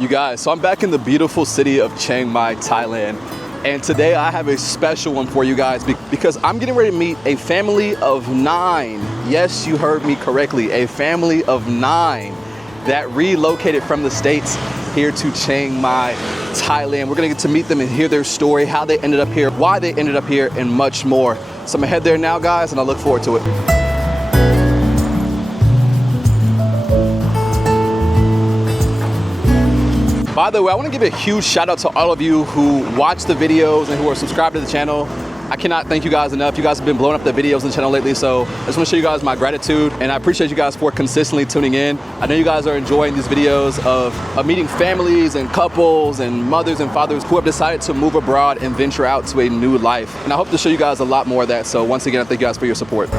You guys, so I'm back in the beautiful city of Chiang Mai, Thailand, and today I have a special one for you guys because I'm getting ready to meet a family of 9. Yes, you heard me correctly, a family of 9 that relocated from the States here to Chiang Mai, Thailand. We're gonna get to meet them and hear their story, how they ended up here, why they ended up here, and much more. So I'm gonna head there now, guys, and I look forward to it. By the way, I want to give a huge shout out to all of you who watch the videos and who are subscribed to the channel. I cannot thank you guys enough. You guys have been blowing up the videos on the channel lately, so I just want to show you guys my gratitude, and I appreciate you guys for consistently tuning in. I know you guys are enjoying these videos of meeting families and couples and mothers and fathers who have decided to move abroad and venture out to a new life. And I hope to show you guys a lot more of that. So once again, I thank you guys for your support.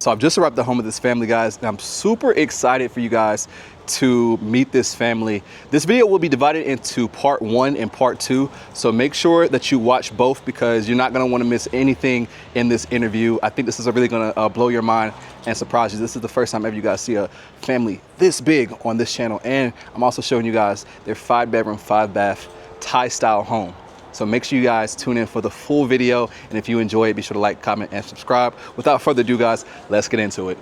So I've just arrived at home with this family, guys, and I'm super excited for you guys to meet this family. This video will be divided into part 1 and part 2, so make sure that you watch both because you're not gonna wanna miss anything in this interview. I think this is really gonna blow your mind and surprise you. This is the first time ever you guys see a family this big on this channel, and I'm also showing you guys their 5-bedroom, 5-bath Thai-style home. So make sure you guys tune in for the full video. And if you enjoy it, be sure to like, comment, and subscribe. Without further ado, guys, let's get into it.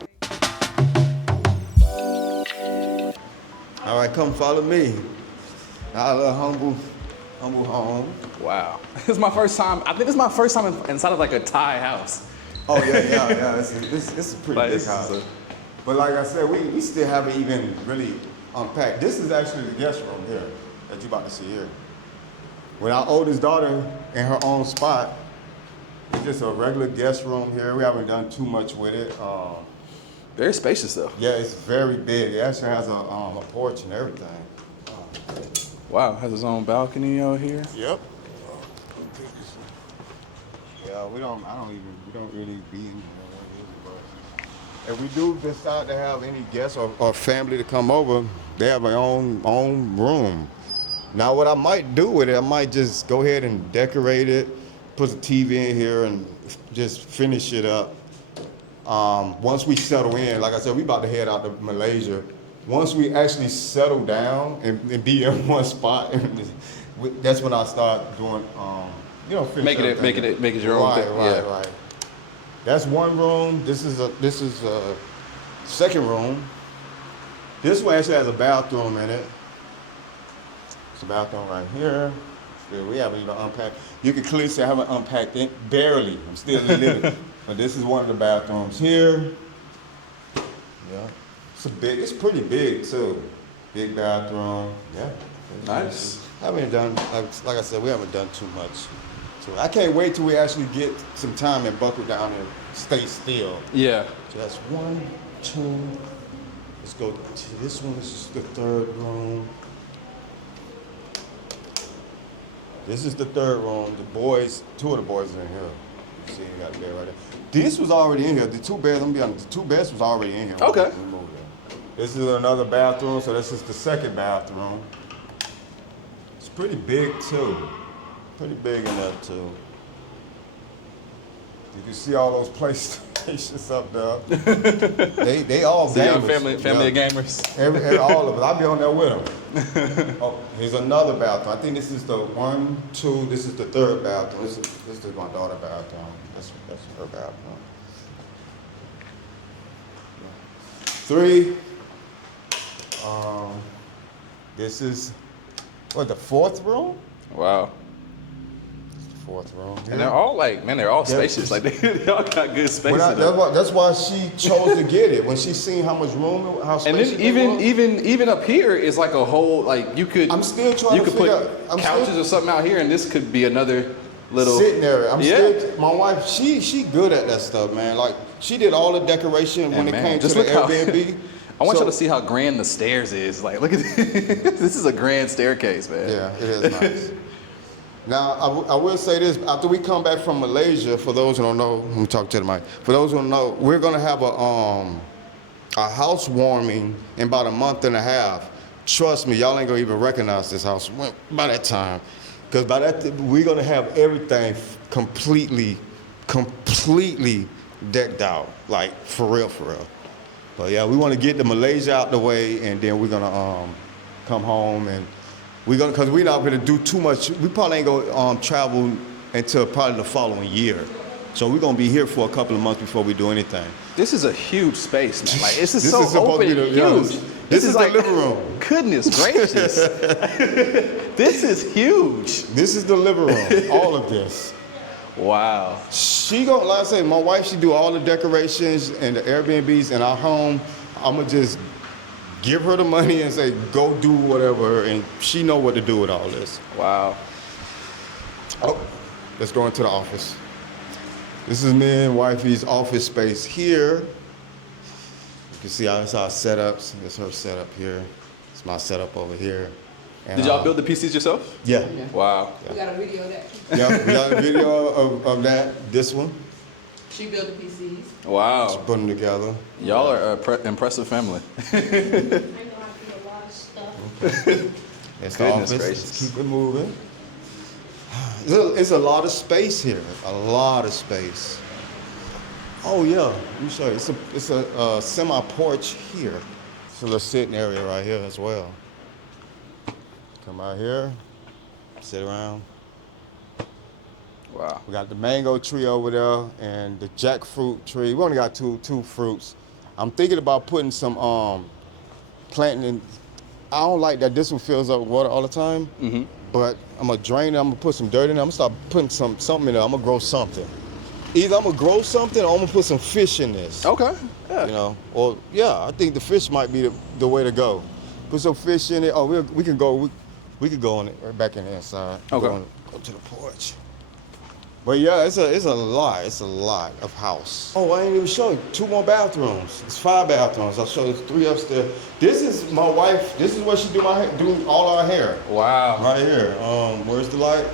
All right, come follow me. Our little humble home. Wow. This is my first time. I think this is my first time inside of like a Thai house. Oh, yeah. It's a pretty big house. But like I said, we still haven't even really unpacked. This is actually the guest room here that you're about to see here. With our oldest daughter in her own spot, it's just a regular guest room here. We haven't done too much with it. Very spacious though. Yeah, it's very big. It actually has a porch and everything. Wow, has its own balcony out here. Yep. Yeah, we don't really be in here. But if we do decide to have any guests or family to come over, they have their own room. Now what I might do with it, I might just go ahead and decorate it, put a TV in here and just finish it up. Once we settle in, like I said, we about to head out to Malaysia. Once we actually settle down and be in one spot, that's when I start doing, Making it your own thing. Right. That's one room. This is a second room. This one actually has a bathroom in it. The bathroom right here. We haven't even unpacked. You can clearly see I haven't unpacked it, barely. I'm still living. But this is one of the bathrooms here. Yeah. It's pretty big too. Big bathroom. Yeah. Nice. Haven't done, like I said, we haven't done too much. So I can't wait till we actually get some time and buckle down and stay still. Yeah. So that's 1, 2. Let's go to this one. This is the third room. This is the third room. Two of the boys are in here. You see, you got a bed right there. This was already in here. The 2 beds, I'm gonna be honest, the 2 beds was already in here. Okay. This is another bathroom, so this is the second bathroom. It's pretty big too. Pretty big in there too. You can see all those PlayStations up there. they all So gamers. family of gamers. All of it. I'll be on there with them. Oh, here's another bathroom. I think this is the 1, 2. This is the third bathroom. This is my daughter's bathroom. That's her bathroom. 3. This is the 4th room. Wow. 4th room. Yeah. And they're all they're all spacious. Like they all got good space. That's why she chose to get it when she seen how much room, how spacious. And then even up here is like a whole you could. I'm still trying you to could put couches or something out here, and this could be another little sitting area. My wife, she good at that stuff, man. Like she did all the decoration when it came to the Airbnb. I want y'all to see how grand the stairs is. Like, look at this. This is a grand staircase, man. Yeah, it is nice. Now, I will say this. After we come back from Malaysia, for those who don't know, let me talk to the mic. For those who don't know, we're going to have a housewarming in about a month and a half. Trust me, y'all ain't going to even recognize this house by that time. Because by that, we're going to have everything completely decked out, like for real, for real. But yeah, we want to get the Malaysia out the way, and then we're gonna come home, and cause we're not gonna do too much. We probably ain't gonna travel until probably the following year. So we're gonna be here for a couple of months before we do anything. This is a huge space, man. Like this is This so is supposed open to be and the- yeah, huge. this is the like, living room. Goodness gracious. This is huge. This is the living room. All of this. Wow. She gonna, like I say, my wife, she do all the decorations and the Airbnbs in our home. I'm gonna just give her the money and say, go do whatever, and she know what to do with all this. Wow. Oh, let's go into the office. This is me and wifey's office space here. You can see that's our setups. That's her setup here. It's my setup over here. And, Did y'all build the PCs yourself? Yeah. Wow. We got a video of that. Yeah, we got a video of that, this one. She built the PCs. Wow. Put them together. Y'all are an impressive family. I know I do a lot of stuff. That's the Goodness office. gracious. Let's keep it moving. It's a lot of space here. A lot of space. Oh yeah, let me show you. It's a semi porch here. It's a little sitting area right here as well. Come out here, sit around. Wow. We got the mango tree over there and the jackfruit tree. We only got two fruits. I'm thinking about putting some planting in. I don't like that this one fills up with water all the time. Mm-hmm. But I'm gonna drain it, I'm gonna put some dirt in it, I'm gonna start putting something in there, I'm gonna grow something. Either I'm gonna grow something or I'm gonna put some fish in this. Okay. Yeah. You know, or yeah, I think the fish might be the way to go. Put some fish in it. Oh, we can go on it right back in the inside. Okay. Go to the porch. But yeah, it's a lot of house. Oh, I ain't even show you. 2 more bathrooms. It's 5 bathrooms. I'll show you 3 upstairs. This is my wife. This is where she do all our hair. Wow. Right here. Where's the light?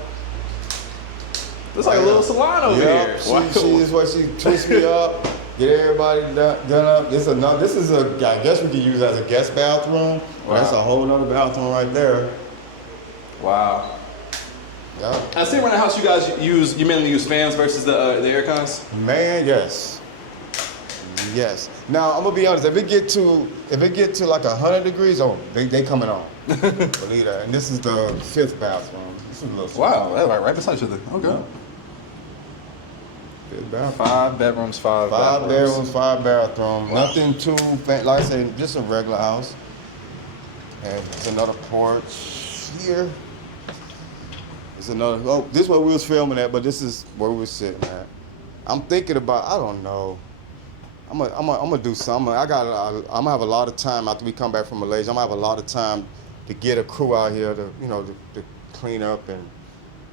It's like a little salon over Yeah, here. she Wow. is what she twists me up, get everybody done up. This is I guess we could use as a guest bathroom. Wow. That's a whole other bathroom right there. Wow. Yeah. I see around the house you mainly use fans versus the air cons. Man, yes. Yes. Now I'm gonna be honest. If it get to like 100 degrees, oh, they coming on. Believe that. And this is the 5th bathroom. This is a little Wow, that's right beside each other. Okay. Yeah. 5th bathroom. 5 bedrooms, 5 5 bathrooms. bedrooms, 5 bathrooms. Nothing too fancy. Like I said, just a regular house. And it's another porch here. It's another. Oh, this is where we was filming at, but this is where we was sitting at. I'm thinking about. I don't know. I'm gonna do something. I'm gonna have a lot of time after we come back from Malaysia. I'm gonna have a lot of time to get a crew out here to to clean up and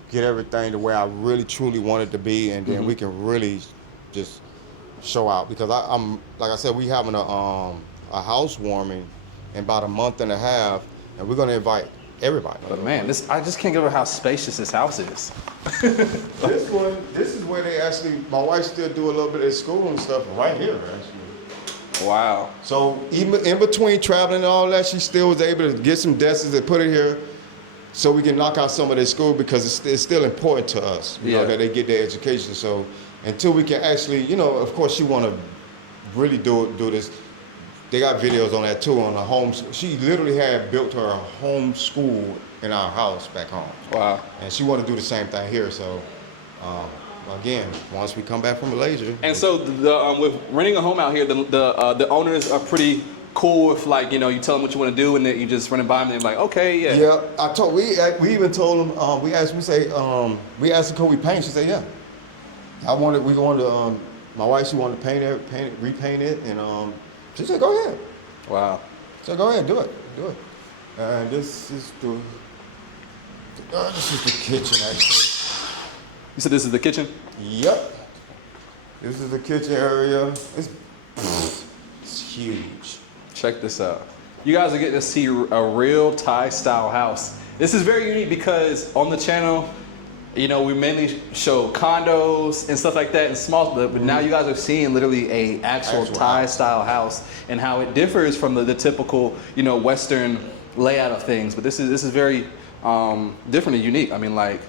get everything the way I really truly want it to be, and then we can really just show out. Because I'm like I said, we having a housewarming in about a month and a half, and we're gonna invite everybody. But man, I just can't get over how spacious this house is. This is where they actually. My wife still do a little bit of school and stuff right here, actually. Wow. So even in between traveling and all that, she still was able to get some desks and put it here, so we can knock out some of their school, because it's still important to us, you know, that they get their education. So until we can actually, of course, she want to really do this. They got videos on that too, on the home. She literally had built her home school in our house back home. Wow. And she want to do the same thing here. So again, once we come back from Malaysia. And so with renting a home out here, the owners are pretty cool if, like, you tell them what you want to do and then you just run it by them and they're like, okay, yeah. Yeah, we even told them, we asked her, could we paint? She said, yeah. We wanted to, my wife, she wanted to repaint it, and she said, go ahead. Wow. So go ahead, do it. And this is the kitchen, actually. You said this is the kitchen? Yep. This is the kitchen area. It's huge. Check this out. You guys are getting to see a real Thai style house. This is very unique because on the channel, we mainly show condos and stuff like that and small, but now you guys are seeing literally a actual Thai house. style house and how it differs from the typical, Western layout of things. But this is very different and unique. I mean, like,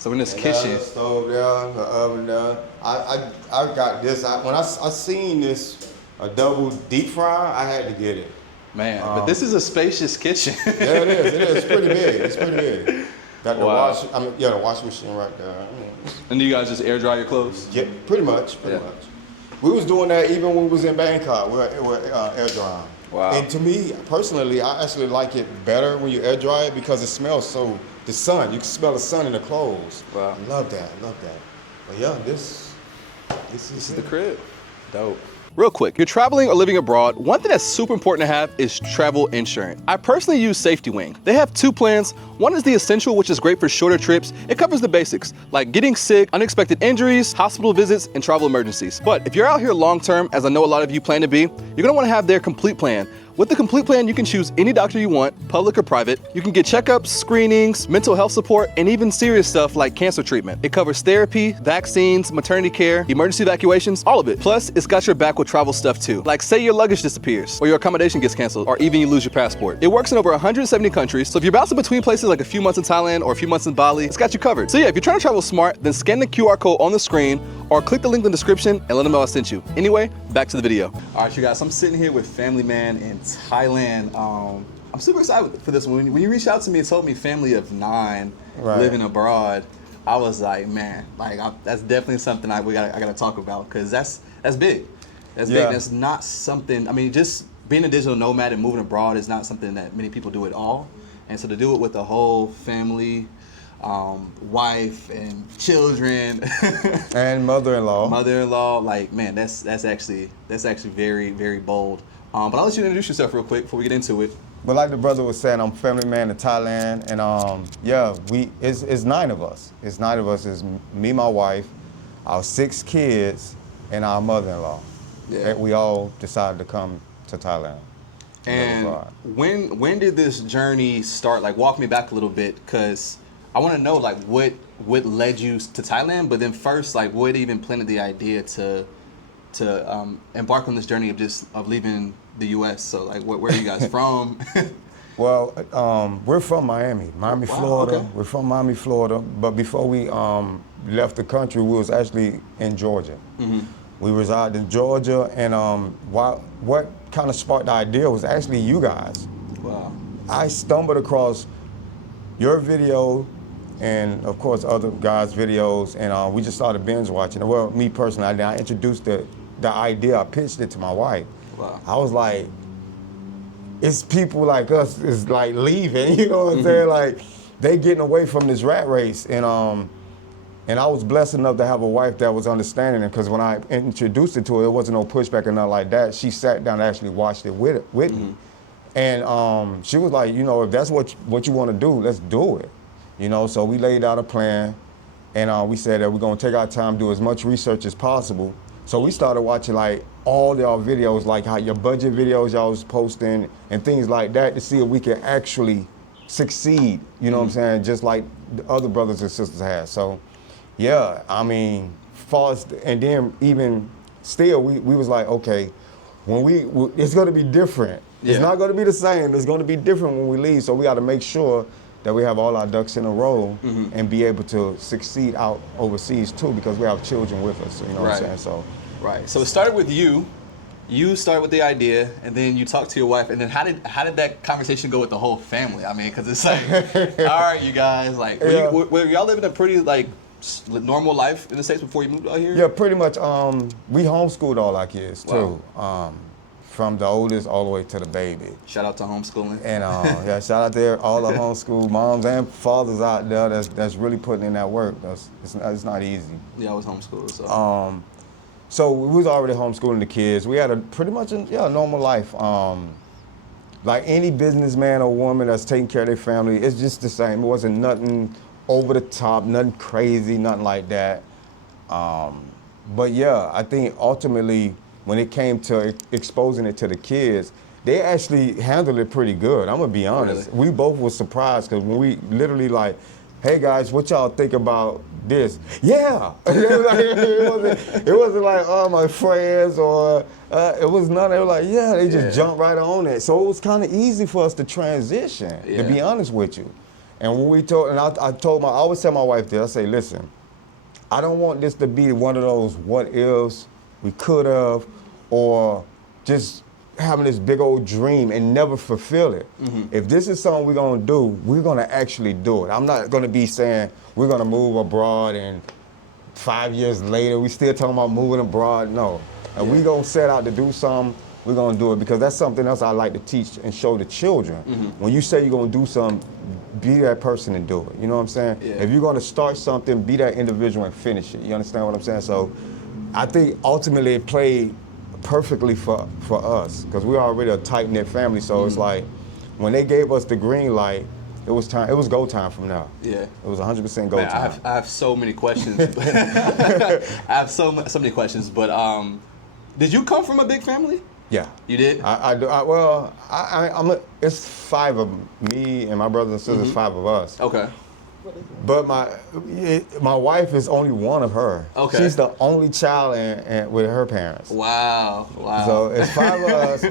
So in this And kitchen, the stove there, the oven there. I got this. When I seen this a double deep fryer, I had to get it. man, but this is a spacious kitchen. Yeah, it is. It is. It's pretty big. It's pretty big. Got the Wow. the washing machine right there. And you guys just air dry your clothes? Yeah, pretty much. Pretty much. We was doing that even when we was in Bangkok. We're air drying. Wow. And to me personally, I actually like it better when you air dry it because it smells so. The sun, you can smell the sun in the clothes. Wow. I love that. But yeah, this is The crib. Dope. Real quick, you're traveling or living abroad, one thing that's super important to have is travel insurance. I personally use Safety Wing. They have two plans. One is the Essential, which is great for shorter trips. It covers the basics, like getting sick, unexpected injuries, hospital visits, and travel emergencies. But if you're out here long term, as I know a lot of you plan to be, you're gonna wanna have their Complete Plan. With the Complete Plan, you can choose any doctor you want, public or private. You can get checkups, screenings, mental health support, and even serious stuff like cancer treatment. It covers therapy, vaccines, maternity care, emergency evacuations, all of it. Plus, it's got your back with travel stuff too. Like say your luggage disappears, or your accommodation gets canceled, or even you lose your passport. It works in over 170 countries, so if you're bouncing between places like a few months in Thailand or a few months in Bali, it's got you covered. So yeah, if you're trying to travel smart, then scan the QR code on the screen, or click the link in the description and let them know I sent you. Anyway, back to the video. All right, you guys, I'm sitting here with family man in Thailand. I'm super excited for this one. When you reached out to me and told me family of 9 living abroad, I was like, man, that's definitely something I gotta talk about because that's big. That's big. That's not something. I mean, just being a digital nomad and moving abroad is not something that many people do at all. And so to do it with the whole family, wife and children and mother-in-law, like man, that's actually very, very bold. But I'll let you introduce yourself real quick before we get into it. But like the brother was saying, I'm family man in Thailand, and it's 9 of us. It's 9 of us. It's me, my wife, our 6 kids, and our mother-in-law. Yeah. We all decided to come to Thailand. And when did this journey start? Like, walk me back a little bit, because I want to know like what led you to Thailand. But then first, like, what even planted the idea to embark on this journey of leaving the U.S. So like, where are you guys from? Well, we're from Miami, Florida. Okay. We're from Miami, Florida. But before we left the country, we was actually in Georgia. Mm-hmm. We reside in Georgia, and what kind of sparked the idea was actually you guys. Wow. I stumbled across your video, and of course other guys' videos, and we just started binge watching it. Well, me personally, I introduced the idea, I pitched it to my wife. Wow. I was like, it's people like us is like leaving, you know what I'm saying? Like they getting away from this rat race, and I was blessed enough to have a wife that was understanding, because when I introduced it to her, there wasn't no pushback or nothing like that. She sat down and actually watched it with me, and she was like, you know, if that's what you want to do, let's do it, you know. So we laid out a plan, and we said that we're gonna take our time, do as much research as possible. So we started watching like all y'all videos, like how your budget videos y'all was posting and things like that, to see if we can actually succeed, you know what I'm saying, just like the other brothers and sisters had. So yeah, I mean, and then even still, we was like, okay, when it's gonna be different. Yeah. It's not gonna be the same, it's gonna be different when we leave, so we gotta make sure that we have all our ducks in a row and be able to succeed out overseas too, because we have children with us, you know what I'm saying? So. Right. So it started with you. You started with the idea, and then you talked to your wife, and then how did that conversation go with the whole family? I mean, because it's like, all right, you guys, like, were y'all living a pretty like normal life in the States before you moved out here? Yeah, pretty much. We homeschooled all our kids too, from the oldest all the way to the baby. Shout out to homeschooling. And yeah, shout out there all the homeschool moms and fathers out there that's really putting in that work. It's not easy. Yeah, I was homeschooled. So. So we was already homeschooling the kids. We had a pretty much a normal life. Like any businessman or woman that's taking care of their family, it's just the same. It wasn't nothing over the top, nothing crazy, nothing like that. But yeah, I think ultimately when it came to exposing it to the kids, they actually handled it pretty good. I'm gonna be honest. Really? We both were surprised, because when we literally like, hey guys, what y'all think about this? Yeah. it wasn't like, oh, my friends, or it was none. They were like, yeah, they just jumped right on it. So it was kind of easy for us to transition, to be honest with you. And when we told, and I always tell my wife this, I say, listen, I don't want this to be one of those what ifs, we could have, or just having this big old dream and never fulfill it. If this is something we're gonna do, we're gonna actually do it. I'm not gonna be saying we're gonna move abroad and 5 years later we still talking about moving abroad. No, and we gonna set out to do something. We're gonna do it because that's something else I like to teach and show the children. When you say you're gonna do something, be that person and do it. You know what I'm saying? Yeah. If you're gonna start something, be that individual and finish it. You understand what I'm saying? So I think ultimately it played perfectly for us because we're already a tight-knit family. So it's like when they gave us the green light, it was time. It was go time from now. Yeah. It was 100% go Man, time. I have so many questions. I have so many questions, but did you come from a big family? Yeah. You did? It's 5 of me and my brothers and sisters, 5 of us. Okay. But my wife is only one of her. Okay. She's the only child and with her parents. Wow. So it's 5 of us,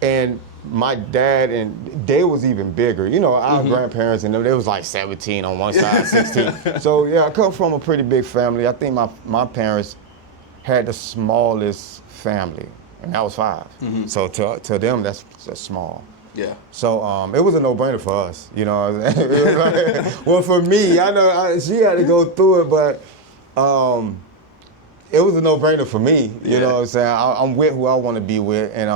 and my dad and they was even bigger. You know, our grandparents and them, they was like 17 on one side, 16. So yeah, I come from a pretty big family. I think my parents had the smallest family, and that was 5. So to them, that's small. Yeah. So it was a no-brainer for us, you know. It was like, well, for me, I know she had to go through it, but it was a no-brainer for me. You know what I'm saying? I'm with who I want to be with, and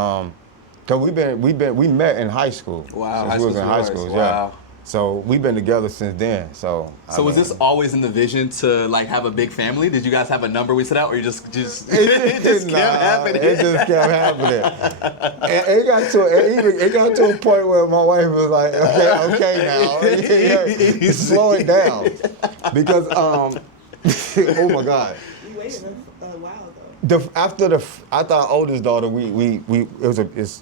cause we met in high school. Wow. Since we was in high school, yeah. Wow. So we've been together since then. So was this always in the vision to like have a big family? Did you guys have a number we set out, or you just it just kept happening? It just kept happening. And it got to a point where my wife was like, okay now, slow it down, because oh my God. You waited a while though. After our oldest daughter, we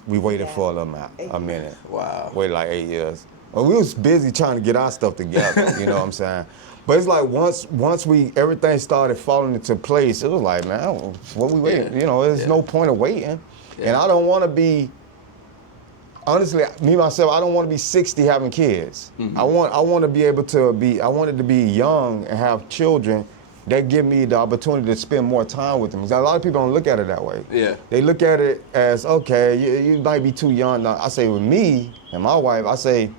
waited for a minute. Wow. Waited like 8 years. Well, we was busy trying to get our stuff together, you know what I'm saying? But it's like once everything started falling into place, it was like, man, what we waiting? You know, there's no point of waiting. Yeah. And I don't want to be, honestly, me myself, I don't want to be 60 having kids. I want to be able to be, I wanted to be young and have children that give me the opportunity to spend more time with them. Because a lot of people don't look at it that way. Yeah. They look at it as, okay, you might be too young. Now, I say with me and my wife, I say,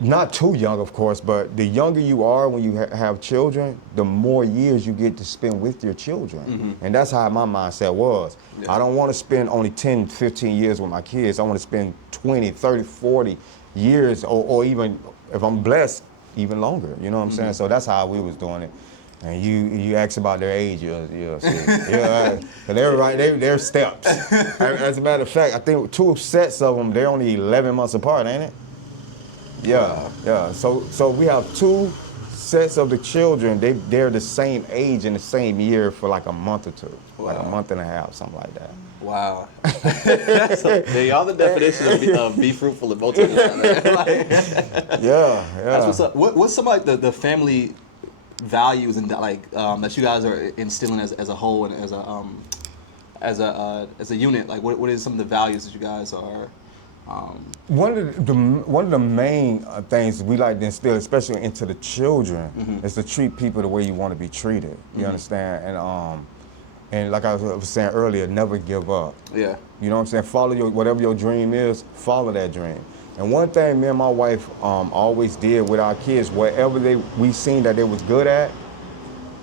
not too young, of course, but the younger you are when you have children, the more years you get to spend with your children. And that's how my mindset was. Yeah. I don't want to spend only 10, 15 years with my kids. I want to spend 20, 30, 40 years, or even, if I'm blessed, even longer. You know what I'm saying? So that's how we was doing it. And you ask about their age, you'll see. And they're steps. As a matter of fact, I think 2 sets of them, they're only 11 months apart, ain't it? Yeah. So we have 2 sets of the children. They're the same age in the same year for like a month or 2, like a month and a half, something like that. Wow. Y'all the definition of be fruitful and multiply. Yeah. That's what's up. What's some like the family values and like that you guys are instilling as a whole and as a unit? Like what is some of the values that you guys are? One of the main things we like to instill, especially into the children, is to treat people the way you want to be treated. You understand? And like I was saying earlier, never give up. Yeah. You know what I'm saying? Follow whatever your dream is. Follow that dream. And one thing me and my wife always did with our kids, whatever we seen that they was good at,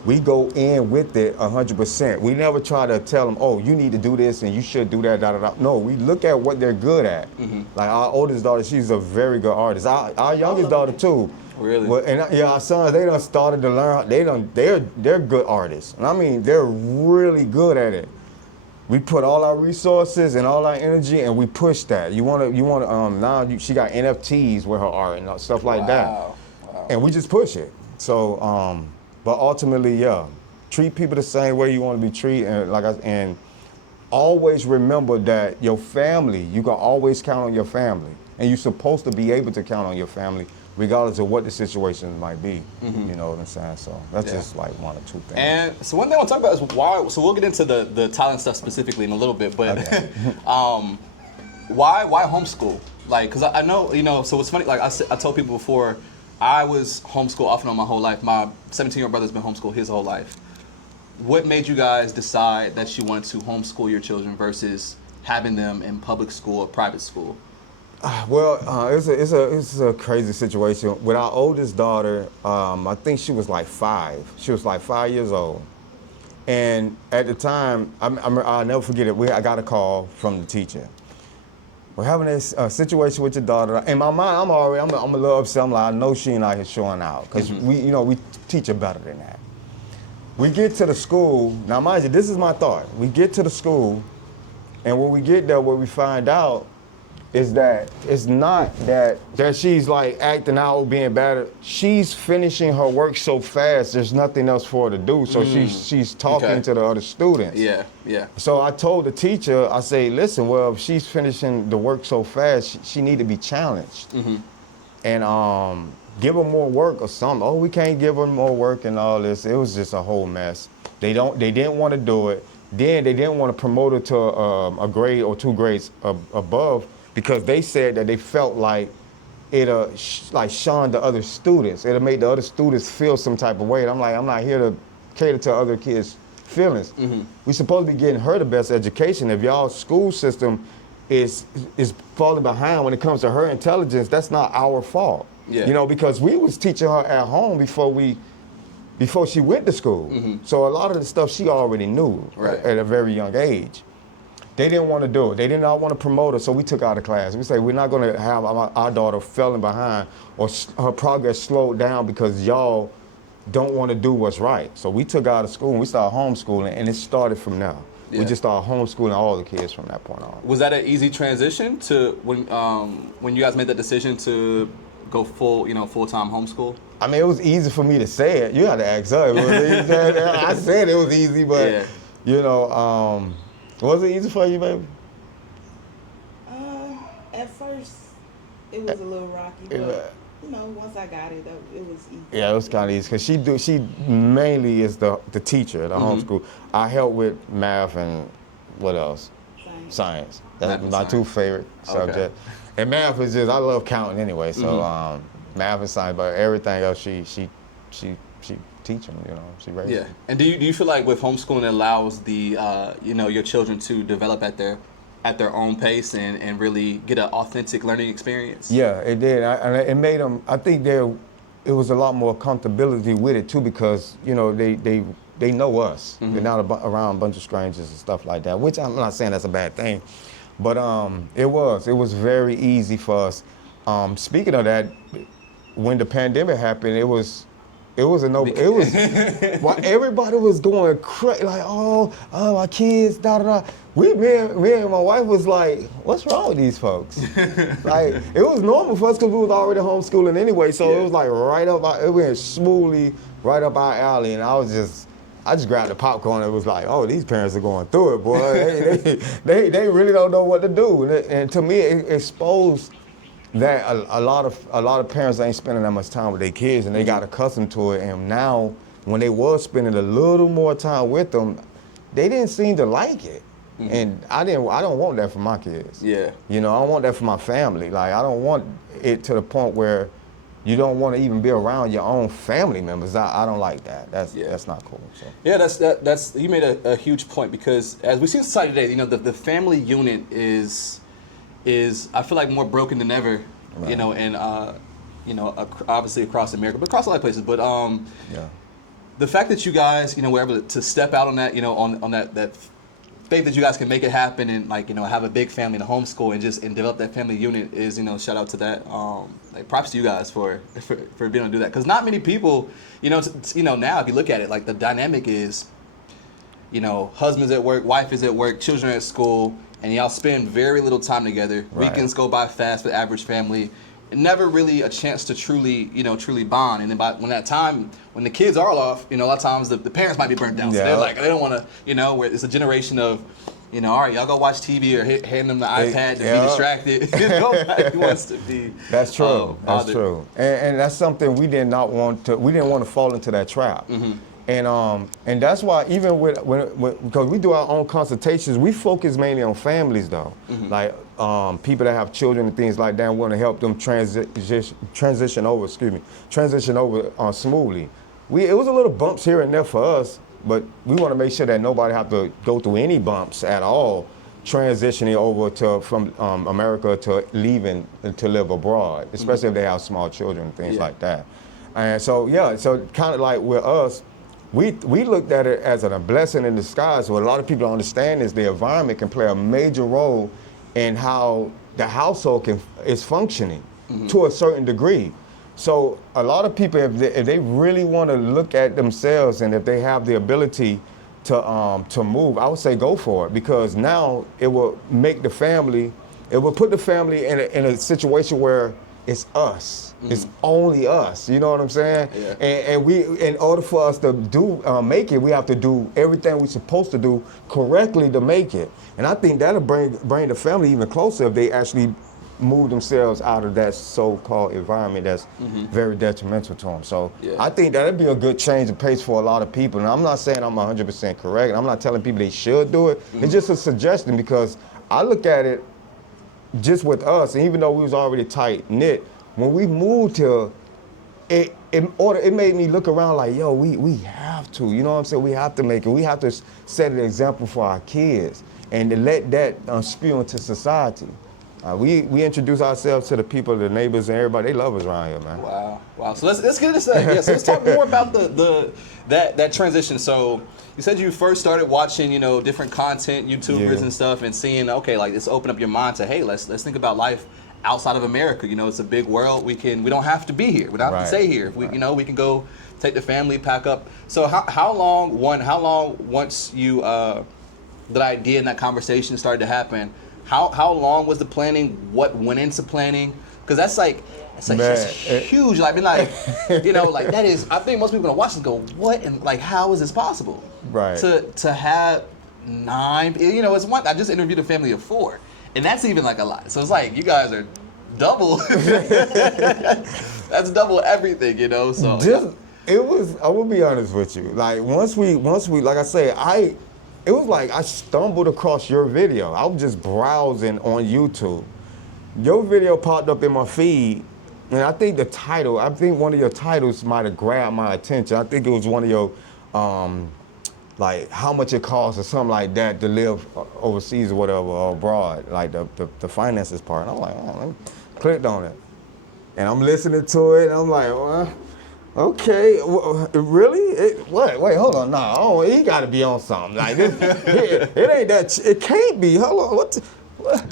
we go in with it 100%. We never try to tell them, oh, you need to do this and you should do that, da-da-da. No, we look at what they're good at. Like our oldest daughter, she's a very good artist. Our youngest daughter too. Really? Well, and our sons, they done started to learn. They're good artists. And I mean, they're really good at it. We put all our resources and all our energy, and we push that. She got NFTs with her art and stuff like that. Wow. And we just push it. So, but ultimately, treat people the same way you want to be treated, and always remember that your family, you can always count on your family, and you're supposed to be able to count on your family, regardless of what the situation might be. You know what I'm saying? So that's just like 1 or 2 things. And so one thing I want to talk about is why. So we'll get into the Thailand stuff specifically in a little bit, but okay. Why homeschool? Like, cause I know, so it's funny. Like I told people before, I was homeschooled off and on my whole life. My 17-year-old brother's been homeschooled his whole life. What made you guys decide that you wanted to homeschool your children versus having them in public school or private school? Well, it's a crazy situation. With our oldest daughter, I think she was like 5. She was like 5 years old. And at the time, I'll never forget it. I got a call from the teacher. We're having this situation with your daughter. In my mind, I'm a little upset. I'm like, I know she ain't out here showing out because we teach her better than that. We get to the school. Now, mind you, this is my thought. We get to the school, and when we get there, what we find out is that it's not that she's like acting out, being bad. She's finishing her work so fast, there's nothing else for her to do. So she's talking to the other students. Yeah, yeah. So I told the teacher, I say, listen, well, if she's finishing the work so fast, she need to be challenged. And give her more work or something. Oh, we can't give her more work and all this. It was just a whole mess. They didn't want to do it. Then they didn't want to promote her to a grade or 2 grades above, because they said that they felt like it'll like shunned the other students. It'll make the other students feel some type of way. And I'm like, I'm not here to cater to other kids' feelings. We're supposed to be getting her the best education. If y'all school system is falling behind when it comes to her intelligence, that's not our fault. Yeah. You know, because we was teaching her at home before she went to school. So a lot of the stuff she already knew at a very young age. They didn't want to do it. They did not want to promote her, so we took her out of class. We say, we're not going to have our daughter falling behind or her progress slowed down because y'all don't want to do what's right. So we took her out of school and we started homeschooling, and it started from now. Yeah. We just started homeschooling all the kids from that point on. Was that an easy transition to when you guys made that decision to go full-time homeschool? I mean, it was easy for me to say it. You had to ask her. I said it was easy, but was it easy for you, baby? At first, it was a little rocky, but once I got it, it was easy. Yeah, it was kind of easy because she mainly is the teacher at the homeschool. I help with math and what else? Science. That's my 2 favorite subjects. And math is just, I love counting anyway. So math and science, but everything else she teach them, she raises them. And do you feel like with homeschooling it allows the your children to develop at their own pace and really get an authentic learning experience? Yeah, it did. And it made them, I think it was a lot more comfortability with it too, because they know us. They're not around a bunch of strangers and stuff like that, which I'm not saying that's a bad thing, but it was very easy for us. Speaking of that, when the pandemic happened, it was while everybody was going crazy, like, oh, my kids, da. Me and my wife was like, what's wrong with these folks? Like, it was normal for us because we was already homeschooling anyway, so it was like it went smoothly right up our alley, and I just grabbed the popcorn and was like, oh, these parents are going through it, boy. they really don't know what to do. And to me, it exposed that a lot of parents ain't spending that much time with their kids, and they got accustomed to it. And now, when they was spending a little more time with them, they didn't seem to like it. And I don't want that for my kids. Yeah. I want that for my family. Like, I don't want it to the point where you don't want to even be around your own family members. I don't like that. That's not cool. So. Yeah, that's you made a huge point, because as we see in society today, the family unit is I feel like more broken than ever, and obviously across America, but across a lot of places. But the fact that you guys were able to step out on that, on that faith that you guys can make it happen, and have a big family and a homeschool and develop that family unit is shout out to that. Props to you guys for being able to do that, because not many people now if you look at it, like, the dynamic is husband's at work, wife is at work, children are at school, and y'all spend very little time together. Right. Weekends go by fast for the average family. And never really a chance to truly bond. And then when the kids are off, a lot of times the parents might be burnt down. So they're like, they don't want to, where it's a generation of, all right, y'all go watch TV or hand them the iPad to be distracted. Nobody wants to be. That's true. That's true. And that's something we didn't want to fall into that trap. And that's why even because we do our own consultations, we focus mainly on families though, like people that have children and things like that. We want to help them transition over smoothly. It was a little bumps here and there for us, but we want to make sure that nobody have to go through any bumps at all, transitioning over from America to leaving to live abroad, especially if they have small children and things like that. And so so kind of like with us. We looked at it as a blessing in disguise. What a lot of people don't understand is the environment can play a major role in how the household is functioning to a certain degree. So a lot of people, if they really want to look at themselves and if they have the ability to move, I would say go for it, because now it will make it will put the family in a situation where it's us. It's only us. You know what I'm saying? Yeah. And we, in order for us to make it, we have to do everything we're supposed to do correctly to make it. And I think that'll bring the family even closer if they actually move themselves out of that so-called environment that's very detrimental to them. So I think that'd be a good change of pace for a lot of people. And I'm not saying I'm 100% correct. I'm not telling people they should do it. It's just a suggestion, because I look at it just with us, and even though we was already tight-knit, when we moved here, it made me look around like, yo, we have to, you know what I'm saying? We have to make it. We have to set an example for our kids and to let that spew into society. We introduce ourselves to the people, the neighbors, and everybody. They love us around here, man. Wow. So let's get into that. Yeah. So let's talk more about that transition. So you said you first started watching, different content, YouTubers and stuff, and seeing, okay, like this open up your mind to, hey, let's think about life outside of America. It's a big world. We don't have to be here. We don't have to stay here. We can go take the family, pack up. So how long once you that idea and that conversation started to happen, how long was the planning? What went into planning? Because that's just huge. Like that is. I think most people gonna watch this go, what, and like, how is this possible? Right. To have 9. It's one. I just interviewed a family of 4. And that's even like a lot. So it's like you guys are double. That's double everything, So it was. I will be honest with you. Like once we, like I say, it was like I stumbled across your video. I was just browsing on YouTube. Your video popped up in my feed, and I think one of your titles might have grabbed my attention. I think it was one of your. Like how much it costs or something like that to live overseas or whatever, or abroad, like the finances part. And I'm like, let me clicked on it. And I'm listening to it, and I'm like, well, okay, really? What? Wait, hold on, no, he gotta be on something. Like this, it ain't that, it can't be, hold on, what?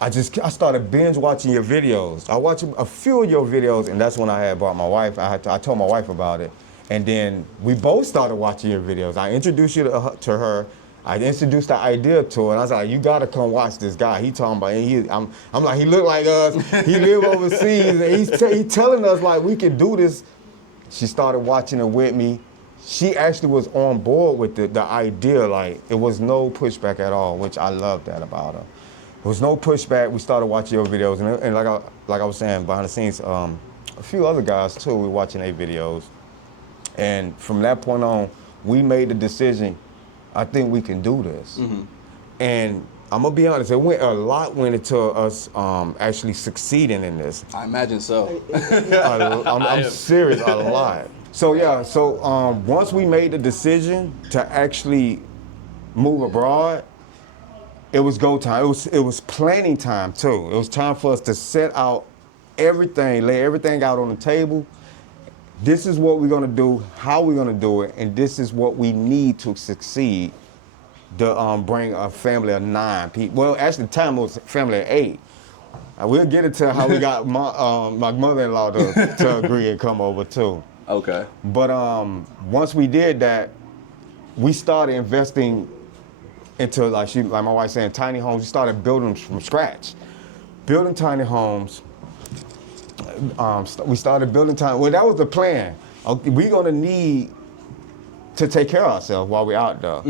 I started binge watching your videos. I watched a few of your videos, and that's when I had brought my wife. I told my wife about it. And then we both started watching your videos. I introduced you to her. I introduced the idea to her, and I was like, "You gotta come watch this guy." He talking about, I'm like, he look like us. He live overseas, and he's telling us like we can do this. She started watching it with me. She actually was on board with the idea. Like it was no pushback at all, which I love that about her. There was no pushback. We started watching your videos, and like I was saying behind the scenes, a few other guys too. We were watching their videos. And from that point on, we made the decision, I think we can do this. And I'm gonna be honest, a lot went into us actually succeeding in this. I imagine so. I'm serious, a lot. So once we made the decision to actually move abroad, it was go time. It was planning time too. It was time for us to set out everything, lay everything out on the table. This is what we're gonna do, how we're gonna do it, and this is what we need to succeed to bring a family of 9 people. Well, actually, the time it was a family of 8. We'll get into how we got my mother-in-law to agree and come over too. Okay. But once we did that, we started investing into like my wife saying, tiny homes. We started building them from scratch, building tiny homes. We started building time. Well, that was the plan. We're gonna need to take care of ourselves while we're out there.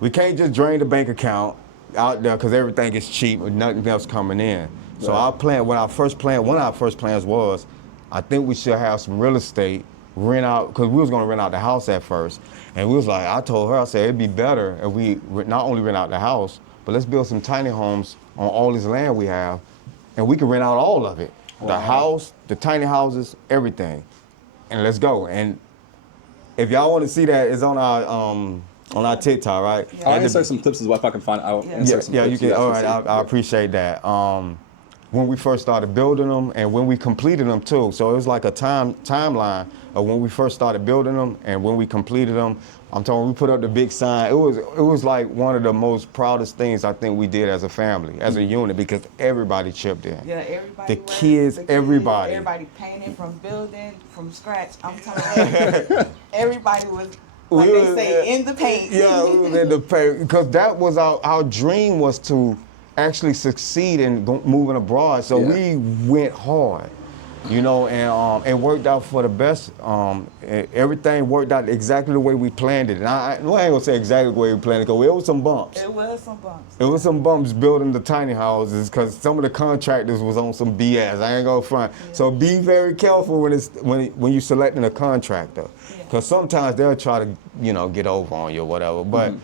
We can't just drain the bank account out there because everything is cheap and nothing else coming in. So our plan, one of our first plans was, I think we should have some real estate rent out, because we was gonna rent out the house at first. And we was like, I told her, I said, it'd be better if we not only rent out the house, but let's build some tiny homes on all this land we have, and we can rent out all of it. Wow. The house, the tiny houses, everything. And let's go. And if y'all want to see that, it's on our TikTok, right? Yeah. I'll insert some clips as well if I can find out. Yeah, you can. All right, I appreciate that. When we first started building them and when we completed them too. So it was like a timeline of when we first started building them and when we completed them. I'm talking, we put up the big sign. It was like one of the most proudest things I think we did as a family, as a unit, because everybody chipped in. Yeah, everybody. The kids, everybody. Everybody painted from building from scratch. I'm telling everybody was, like they say, in the paint. Yeah, we was in the paint, because that was our dream, was to actually succeed in moving abroad. So we went hard, you know, and it worked out for the best. Everything worked out exactly the way we planned it. And I ain't gonna say exactly the way we planned it, because it was some bumps. It was some bumps. It was some bumps building the tiny houses, because some of the contractors was on some BS. I ain't gonna front. Yeah. So be very careful when you selecting a contractor, because sometimes they'll try to, you know, get over on you or whatever. But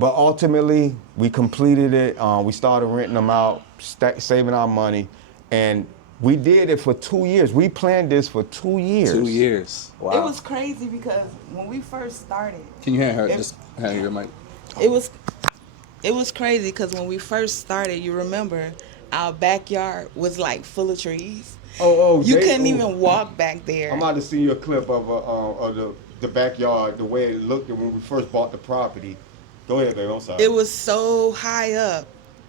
but ultimately, we completed it. We started renting them out, saving our money, and we did it for 2 years. We planned this for 2 years. 2 years. Wow. It was crazy because when we first started. Can you hand her? Just hand her your mic. It was crazy because when we first started, you remember, our backyard was like full of trees. You couldn't even walk back there. I'm about to see you a clip of the backyard, the way it looked when we first bought the property. Go ahead, babe. I'm sorry. It was so high up,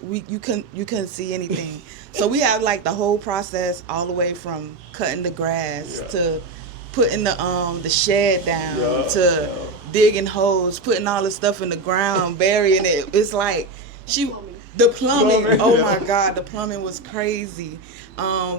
you couldn't see anything. So we had like the whole process, all the way from cutting the grass to putting the shed down to digging holes, putting all the stuff in the ground, burying it. It's like the plumbing. Oh my God, the plumbing was crazy.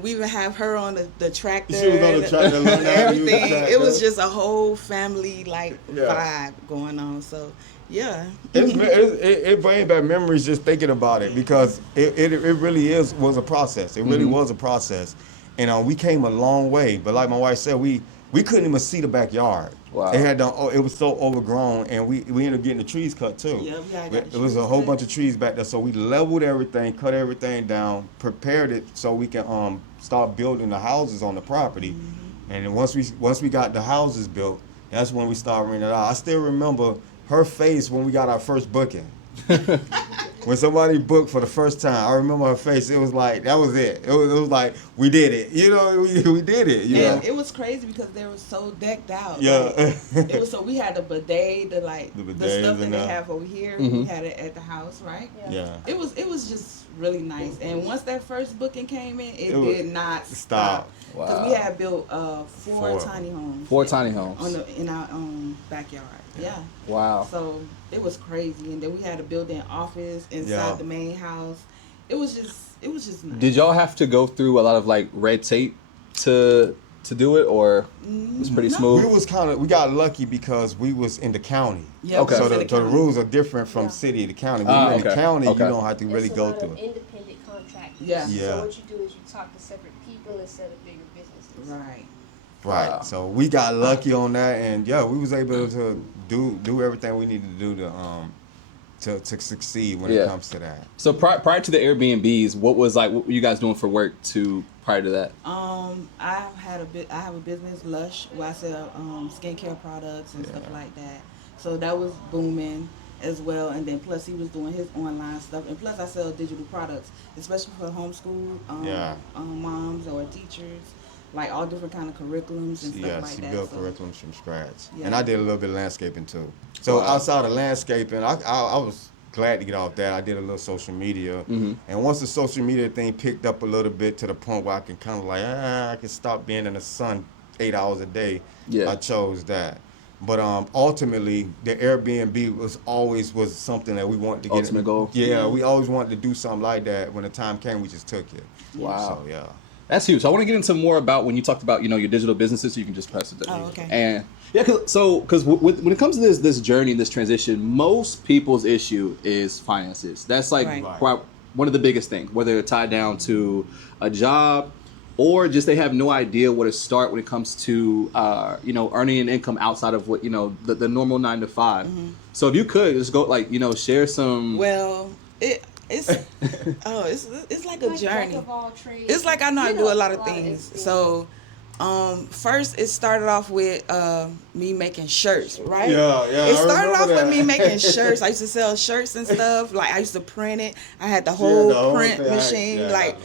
We even have her on the tractor. She was on the tractor, learning how to use the everything. tractor. It was just a whole family vibe going on. So. Yeah. It brings back memories just thinking about it, because it really was a process. It really was a process. And we came a long way. But like my wife said, we couldn't even see the backyard. Wow. It was so overgrown, and we ended up getting the trees cut too. Yeah, It was a whole bunch of trees back there. So we leveled everything, cut everything down, prepared it so we can start building the houses on the property. And then once we got the houses built, that's when we started renting it out. I still remember her face when we got our first booking. When somebody booked for the first time, I remember her face. It was like, that was it. It was like, we did it. You know, we did it. You know? It was crazy because they were so decked out. Yeah. Like, it was so, we had the bidet, the stuff that they have over here. We had it at the house, right? Yeah. It was just really nice. And once that first booking came in, it did not stop. Wow. Because we had built four tiny homes. 4 tiny homes. In our backyard. Yeah. Wow. So it was crazy. And then we had a built-in office inside the main house. It was just nice. Did y'all have to go through a lot of like red tape to do it, or it was pretty smooth? We got lucky because we was in the county. Yeah, okay. So the rules are different from city to county. When you're in the county, you don't have to really go through it. Independent contractors. Yeah. So what you do is you talk to separate people instead of bigger businesses. Right. Right. Wow. So we got lucky on that, and we was able to do everything we needed to do to succeed when it comes to that. So prior to the Airbnbs, what were you guys doing for work prior to that? I have a business, Lush, where I sell skincare products and stuff like that. So that was booming as well. And then plus he was doing his online stuff. And plus I sell digital products, especially for homeschool moms or teachers. Like all different kind of curriculums and stuff like that. Yeah, she built curriculums from scratch. Yeah. And I did a little bit of landscaping too. So outside of landscaping, I was glad to get off that. I did a little social media. And once the social media thing picked up a little bit to the point where I can kind of like, I can stop being in the sun 8 hours a day, I chose that. But ultimately, the Airbnb was something that we wanted to get. Ultimate goal? Yeah, we always wanted to do something like that. When the time came, we just took it. Wow. So, That's huge. So I want to get into more about when you talked about, your digital businesses, so you can just press it. Oh, okay. And because when it comes to this journey, this transition, most people's issue is finances. That's like one of the biggest things, whether they're tied down to a job or just they have no idea where to start when it comes to earning an income outside of what the normal 9 to 5. So if you could just go share some. Well, it's it's like a Like journey. jack of all trades. It's like I know how to do a lot of experience. things. So, first it started off with me making shirts, right? Yeah. It started off that. with me making shirts. I used to sell shirts and stuff. Like I used to print it. I had the whole print thing. machine, like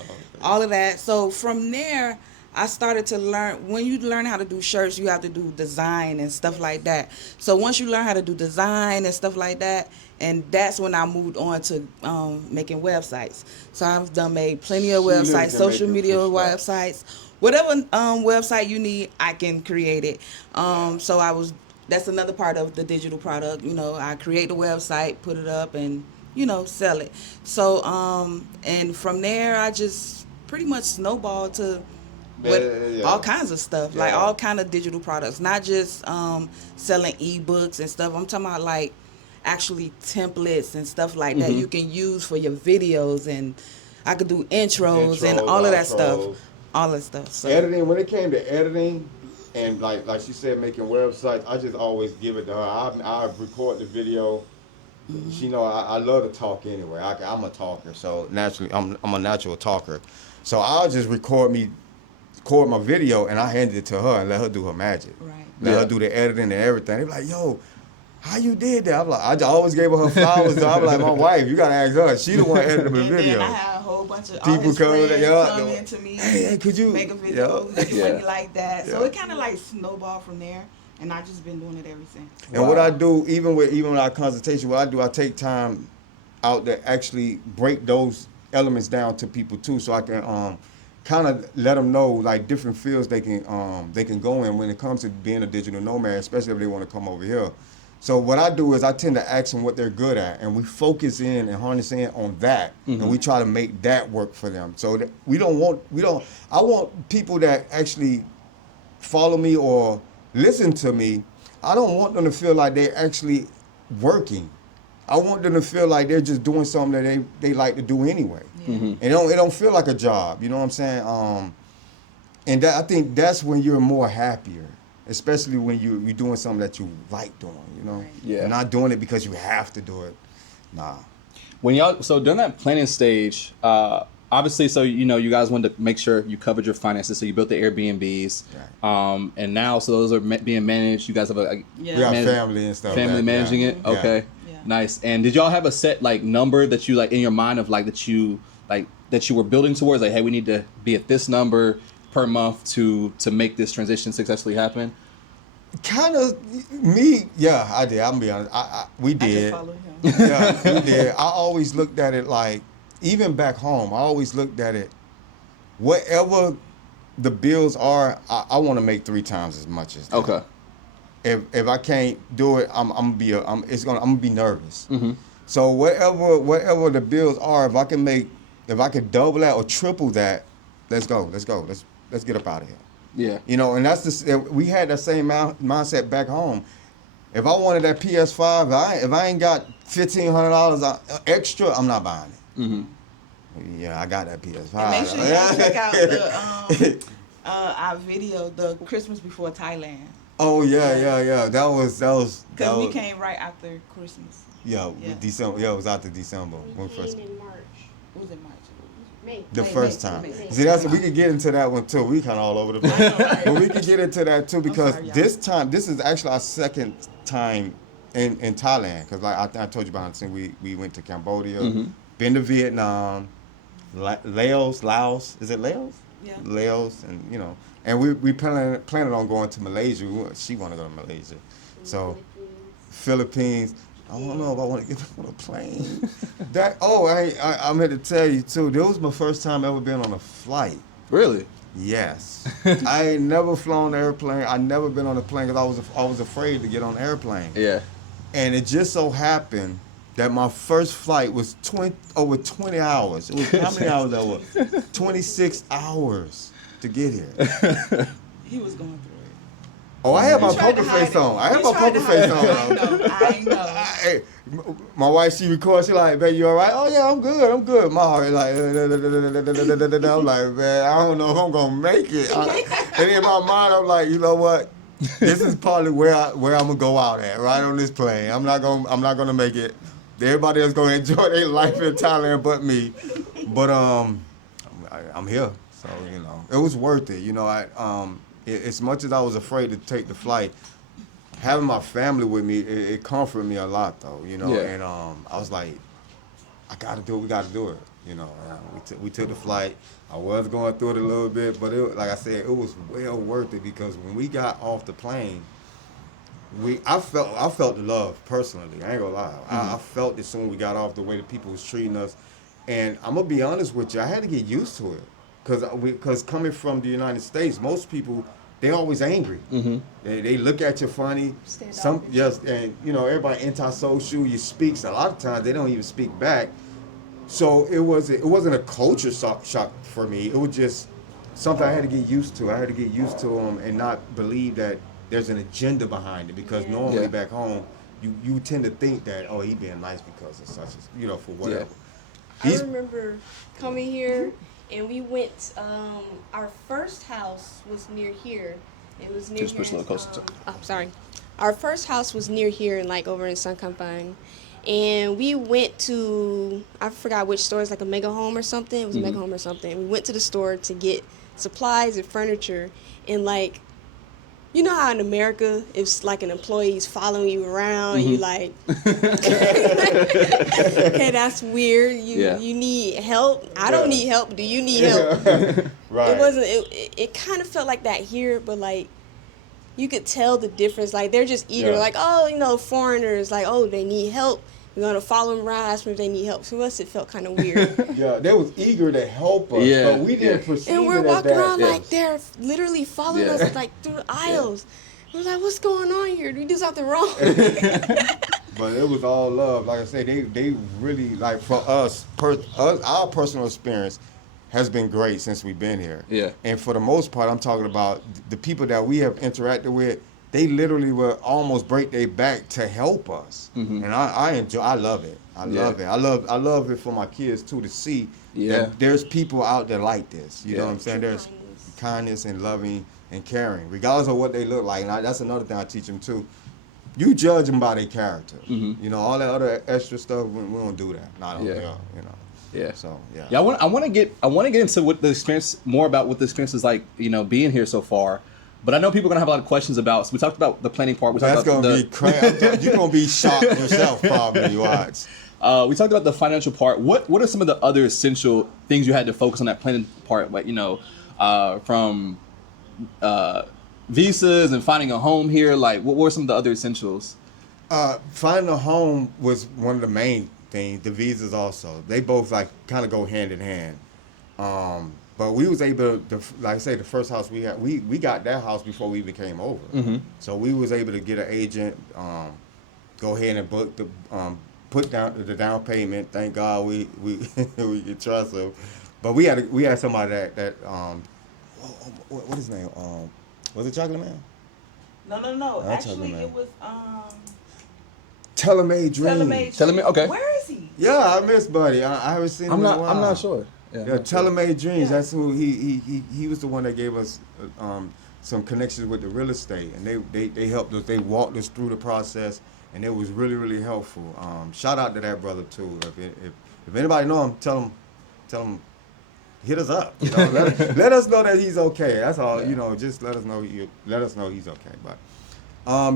all of that. So from there, I started to learn. When you learn how to do shirts, you have to do design and stuff like that. So once you learn how to do design and stuff like that, and that's when I moved on to making websites. So I've made plenty of websites, social media websites, whatever website you need, I can create it. That's another part of the digital product. I create the website, put it up, and sell it. So and from there, I just pretty much snowballed to all kinds of stuff, like all kind of digital products, not just selling ebooks and stuff. I'm talking about like actually templates and stuff like that you can use for your videos, and I could do intros and all of that stuff. All that stuff. So. Editing, when it came to editing, and like she said, making websites, I just always give it to her. I record the video. She know I love to talk anyway. I'm a talker, so naturally I'm a natural talker. So I'll just record my video and I hand it to her and let her do her magic. Right. Let her do the editing and everything. They be like, yo, how you did that? I'm like, I always gave her flowers. So I'm like, my wife, you gotta ask her. She the one editing the video. And then I had a whole bunch of People come into me. Hey, could you make a video, make it funny like that? So Yeah. it kind of like snowballed from there, and I just been doing it ever since. And what I do, even with our consultation, I take time out to actually break those elements down to people too, so I can kind of let them know like different fields they can go in when it comes to being a digital nomad, especially if they want to come over here. So what I do is I tend to ask them what they're good at, and we focus in and harness in on that, and we try to make that work for them. So that I want people that actually follow me or listen to me. I don't want them to feel like they're actually working. I want them to feel like they're just doing something that they like to do anyway. And it don't feel like a job, you know what I'm saying? And I think that's when you're more happier, especially when you're doing something that you like doing, you know? Right. Yeah. You're not doing it because you have to do it. Nah. So during that planning stage, obviously, so you guys wanted to make sure you covered your finances, so you built the Airbnbs, and now so those are being managed. You guys have We got family and stuff. family managing it. Yeah. Okay, nice. And did y'all have a set like number that you like in your mind of like that you were building towards? Like, hey, we need to be at this number per month to make this transition successfully happen. Kind of me, yeah, I did. I'm gonna be honest. We I did. just followed him. Yeah, we did. I always looked at it like, even back home, I always looked at it, whatever the bills are, I want to make 3 times as much as that. Okay. If I can't do it, I'm gonna be nervous. So whatever the bills are, if I can double that or triple that, let's go. Let's get up out of here. Yeah. You know, and we had that same mindset back home. If I wanted that PS5, if I ain't got $1,500 extra, I'm not buying it. Yeah, I got that PS5. And make sure y'all check out our video, the Christmas before Thailand. Oh yeah. That was. Because we came right after Christmas. Yeah, December. Yeah, it was after December. We When first. came in March. What was it, March? May. The May, first May, time. May. See, we could get into that one too. We kind of all over the place. But we could get into that too because sorry, y'all. this is actually our second time in Thailand. Because like I told you about it, we went to Cambodia, been to Vietnam, Laos. Is it Laos? Yeah. Laos, and and we planning on going to Malaysia. She want to go to Malaysia, so Philippines. I don't know if I want to get on a plane. I meant to tell you too. This was my first time ever been on a flight. Really? Yes. I ain't never flown an airplane. I never been on a plane because I was afraid to get on an airplane. Yeah. And it just so happened that my first flight was over 20 hours. It was how many hours that was? 26 hours to get here. He was going through it. Oh, I had my We tried poker to hide face it. on. I had We my tried poker to face hide it. on. I know. Hey, my wife, she records. She like, "Baby, you all right?" "Oh yeah, I'm good. I'm good." My heart like, I'm like, man, I don't know if I'm gonna make it. And in my mind, I'm like, you know what? This is probably where I'm gonna go out at, right on this plane. I'm not gonna make it. Everybody else gonna enjoy their life in Thailand, but me. But I'm here, so you know, it was worth it. You know, as much as I was afraid to take the flight, having my family with me, it comforted me a lot, though. You know, Yeah. and I was like, I gotta do it. We gotta do it. You know, we took the flight. I was going through it a little bit, but like I said, it was well worth it because when we got off the plane, I felt the love personally. I ain't gonna lie. I felt it soon we got off, the way the people was treating us, and I'm gonna be honest with you. I had to get used to it because coming from the United States, most people, they always angry. They look at you funny. Standoffish. Yes, and you know everybody antisocial. You speak, so a lot of times they don't even speak back. So it wasn't a culture shock for me. It was just something I had to get used to. I had to get used to them and not believe that there's an agenda behind it, because normally Yeah. back home you tend to think that, oh, he being nice because of such as, you know, for whatever. I He's- remember coming here, and we went. Our first house was near here. It was near Just here. push a little closer to- I'm sorry. Our first house was near here, and like over in Sankampang. And we went to, I forgot which store, it's like a Mega Home or something. It was a Mega Home or something. We went to the store to get supplies and furniture, and like, you know how in America, if like an employee's following you around, and you like, okay, that's weird. You need help. I don't need help. Do you need help? Right. It wasn't. It kind of felt like that here, but like, you could tell the difference. Like they're just eager. Yeah. Like, oh, you know, foreigners. Like, oh, they need help. We're gonna follow them around, ask them if they need help. To us, it felt kind of weird. Yeah, they was eager to help us, Yeah, but we didn't perceive And we're it as walking that. around yeah. like they're literally following Yeah. us like through the aisles. We're like, what's going on here? Did we do something wrong? But it was all love. Like I say, they really, like, for us, our personal experience has been great since we've been here. Yeah. And for the most part, I'm talking about the people that we have interacted with. They literally will almost break their back to help us, and I love it. I love it. I love it for my kids too, to see that there's people out there like this. You know what I'm saying? True There's kindness. kindness and loving and caring, regardless of what they look like. And that's another thing I teach them too. You judge them by their character. You know, all that other extra stuff, we don't do that. Not on Yeah. you know. Yeah. So yeah. Yeah, I want to get into what the experience, more about what the experience is like, you know, being here so far. But I know people are gonna have a lot of questions about. So we talked about the planning part. We talked That's about gonna be crazy. You're gonna be shocked yourself, probably. You watch. we talked about the financial part. What are some of the other essential things you had to focus on that planning part? Like, you know, from visas and finding a home here. Like, what were some of the other essentials? Finding a home was one of the main things. The visas also. They both like kind of go hand in hand. But we was able to, like I say, the first house we had, we got that house before we even came over. So we was able to get an agent, go ahead and book the, put down the down payment. Thank God we we could trust him. But we had somebody that what his name? Was it Chocolate Man? No. I'll Actually, tell you, it was Telemaid Dreams. Telling me, okay. Where is he? Yeah, I miss Buddy. I haven't seen him in a while. I'm not sure. Yeah, I'm not Telemaid Dreams. Yeah. That's who he was the one that gave us some connections with the real estate, and they helped us. They walked us through the process, and it was really helpful. Shout out to that brother too. If anybody know him, tell him hit us up. You know, let us know that he's okay. That's all. You know, just let us know he's okay. But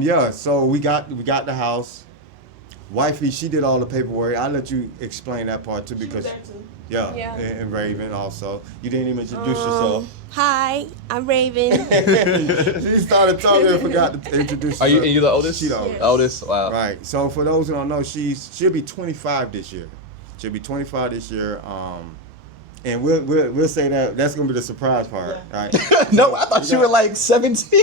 yeah, so we got the house. Wifey, she did all the paperwork. I'll let you explain that part too, because there too. yeah, Yeah. And Raven also. You didn't even introduce yourself. Hi, I'm Raven. She started talking and forgot to introduce Are herself. you the oldest? She the oldest. Oldest. Wow. Right. So for those who don't know, she'll be 25 this year. She'll be 25 this year. And we'll say that's gonna be the surprise part. Yeah. Right. No, I thought you were like 17.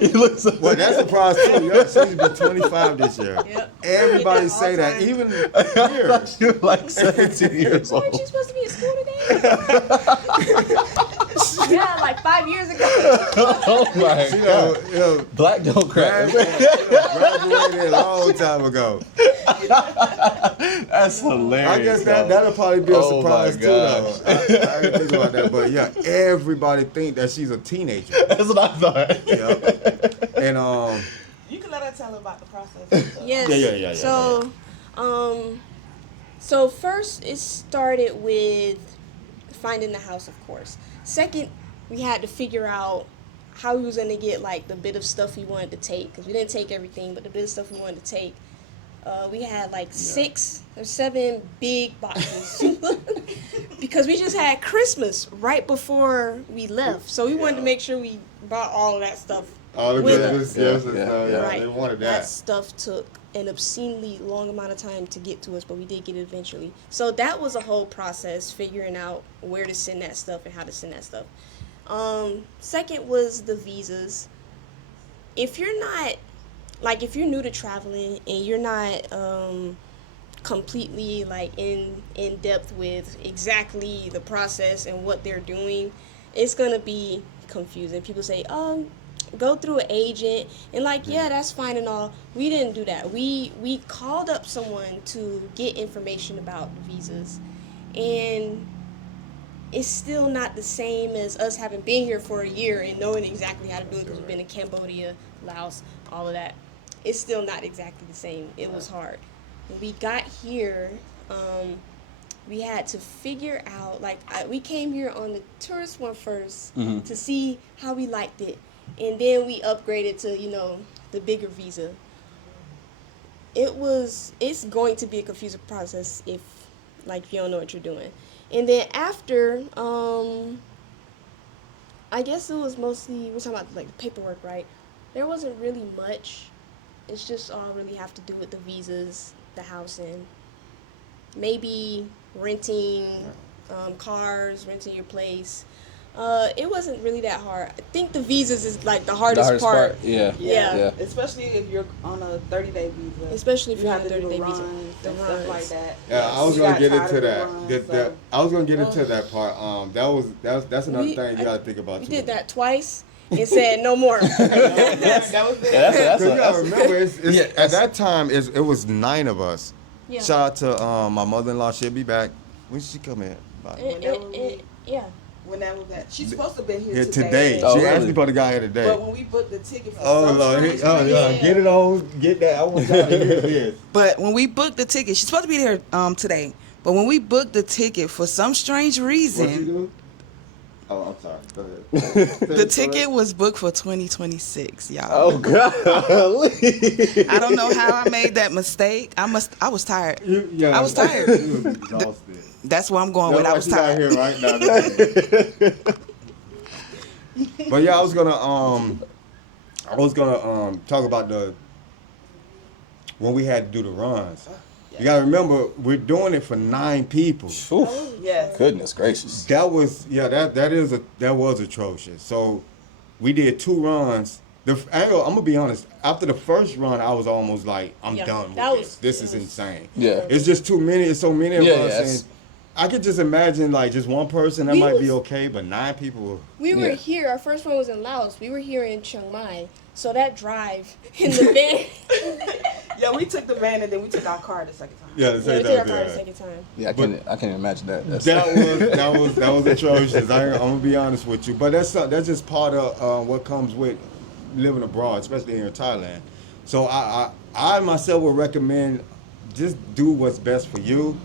You look so. Well, that's a surprise too. Yeah, she's be 25 this year. Yep. Everybody All say that, time. even I here. thought you were like 17 years Aren't old. you supposed to be at school today? Yeah, like 5 years ago. Oh my You know, Black don't crack. graduated a long time ago. That's hilarious. I guess that'll probably be a Oh surprise my too, though. gosh. I didn't think about that, but yeah, everybody think that she's a teenager. That's what I thought. Yep. And You can let her tell about the process. Yes. Yeah. So first it started with finding the house, of course. Second, we had to figure out how we was gonna get like the bit of stuff we wanted to take, because we didn't take everything, but the bit of stuff we wanted to take. We had like 6 or 7 big boxes because we just had Christmas right before we left, so we wanted to make sure we brought all of that stuff all the with Christmas us. gifts and stuff, yeah, Right. they wanted That that. stuff took an obscenely long amount of time to get to us, but we did get it eventually. So that was a whole process, figuring out where to send that stuff and how to send that stuff. Second was the visas. If you're not, like, if you're new to traveling and you're not completely like in depth with exactly the process and what they're doing, it's gonna be confusing. People say, go through an agent, and like, yeah, that's fine and all. We didn't do that. We called up someone to get information about the visas, and it's still not the same as us having been here for a year and knowing exactly how to do it, because we've been in Cambodia, Laos, all of that. It's still not exactly the same. It was hard. When we got here, we had to figure out, like, we came here on the tourist one first to see how we liked it. And then we upgraded to, you know, the bigger visa. It's going to be a confusing process if, like, you don't know what you're doing. And then after, I guess it was mostly, we're talking about, like, the paperwork, right? There wasn't really much. It's just all really have to do with the visas, the housing, maybe renting cars, renting your place. It wasn't really that hard. I think the visas is like the hardest part. Yeah. Yeah. Especially if you're on a 30-day visa. Especially if you you're have on a to do 30-day the visa. runs The and stuff like runs. that. Yeah, I was You gonna got get tired into of the that. runs, so- I was gonna get into that part. That's another thing you gotta think about We too. did that twice and said no more. that was it. That's Cause you gotta remember, yeah, at that time it was 9 of us. Yeah. Shout out to my mother-in-law. She'll be back. When she come in? Yeah. When that was that. She's supposed to have been here Yeah, today. today. Oh, She really? asked me for the guy here today. But when we booked the ticket for Oh some Lord, strange yeah, reason- get it on, get that. I want y'all to hear this. But when we booked the ticket, she's supposed to be there today. But when we booked the ticket, for some strange What you reason, do? Oh, I'm sorry. Go ahead. the ticket was booked for 2026, y'all. Oh God. I don't know how I made that mistake. I was tired. I was tired. You was exhausted. That's where I'm going with. I was That's why tired. she's not here right now. But yeah, I was gonna talk about when we had to do the runs. You gotta remember, we're doing it for 9 people. Oof. Yes. Goodness gracious. That was that was atrocious. So we did 2 runs. I'm gonna be honest. After the first run, I was almost like, I'm Yeah, done with that this. was- This it is was- insane. Yeah. It's just too many. It's so many of Yeah, us, yes. and I could just imagine like just one person that We might be was- okay, but 9 people. We were Yeah. here. Our first one was in Laos. We were here in Chiang Mai. So that drive in the van. Yeah, we took the van and then we took our car the second time. Yeah, Yeah, we took our car the second time. Yeah, I can't imagine that. That's, That was atrocious. I'm gonna be honest with you, but that's just part of what comes with living abroad, especially here in Thailand. So I myself would recommend just do what's best for you.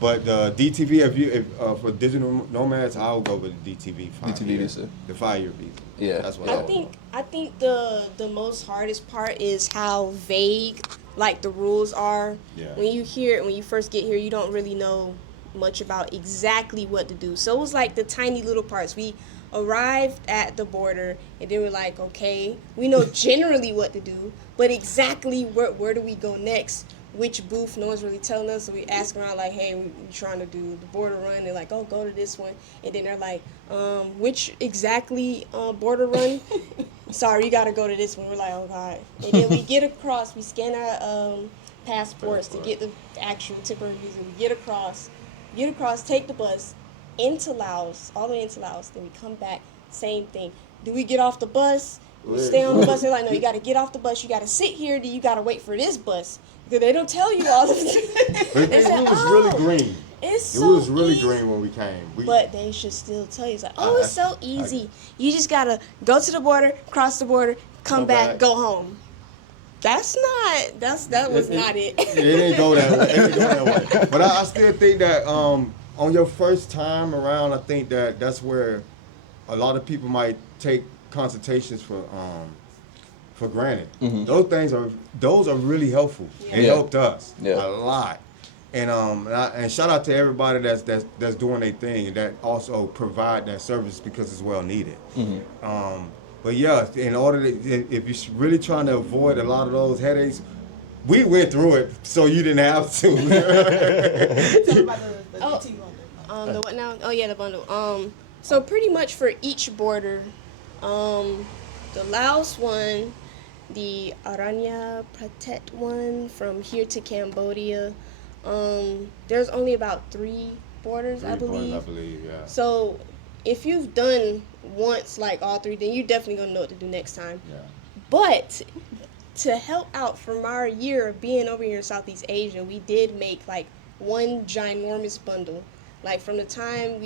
But DTV, if for digital nomads, I'll go with the DTV. DTV visa. The 5-year visa. Yeah. That's what I would think go. I think the most hardest part is how vague like the rules are. Yeah. When you first get here, you don't really know much about exactly what to do. So it was like the tiny little parts. We arrived at the border and then we're like, okay, we know generally what to do, but exactly where do we go next? Which booth? No one's really telling us. So we ask around like, hey, we're trying to do the border run. They're like, oh, go to this one. And then they're like, which exactly border run? Sorry, you got to go to this one. We're like, oh, God. And then we get across. We scan our passports to get the actual temporary visa. We get across, take the bus. into Laos, all the way into Laos. Then we come back, same thing. Do we get off the bus? We stay on the bus. They're like, no, you got to get off the bus. You got to sit here. Then you got to wait for this bus. Because they don't tell you all of this. It was really green. It was really green when we came. But they should still tell you. It's like, it's so easy. You just got to go to the border, cross the border, come back, go home. That was not it. It didn't go that way. But I still think that on your first time around, I think that's where a lot of people might take consultations for granted. Mm-hmm. Those are really helpful. Yeah. It helped us Yeah. a lot. And shout out to everybody that's doing their thing and that also provide that service because it's well needed. Mm-hmm. But yeah, in order to, if you're really trying to avoid a lot of those headaches, we went through it so you didn't have to. Tell about the DT bundle. The what now? Oh yeah, the bundle. So pretty much for each border, the Laos one, the Aranya Pratet one from here to Cambodia, there's only about 3 borders, I believe. Yeah. So if you've done once like all 3, then you're definitely gonna know what to do next time. Yeah. But to help out from our year of being over here in Southeast Asia, we did make like one ginormous bundle. Like from the time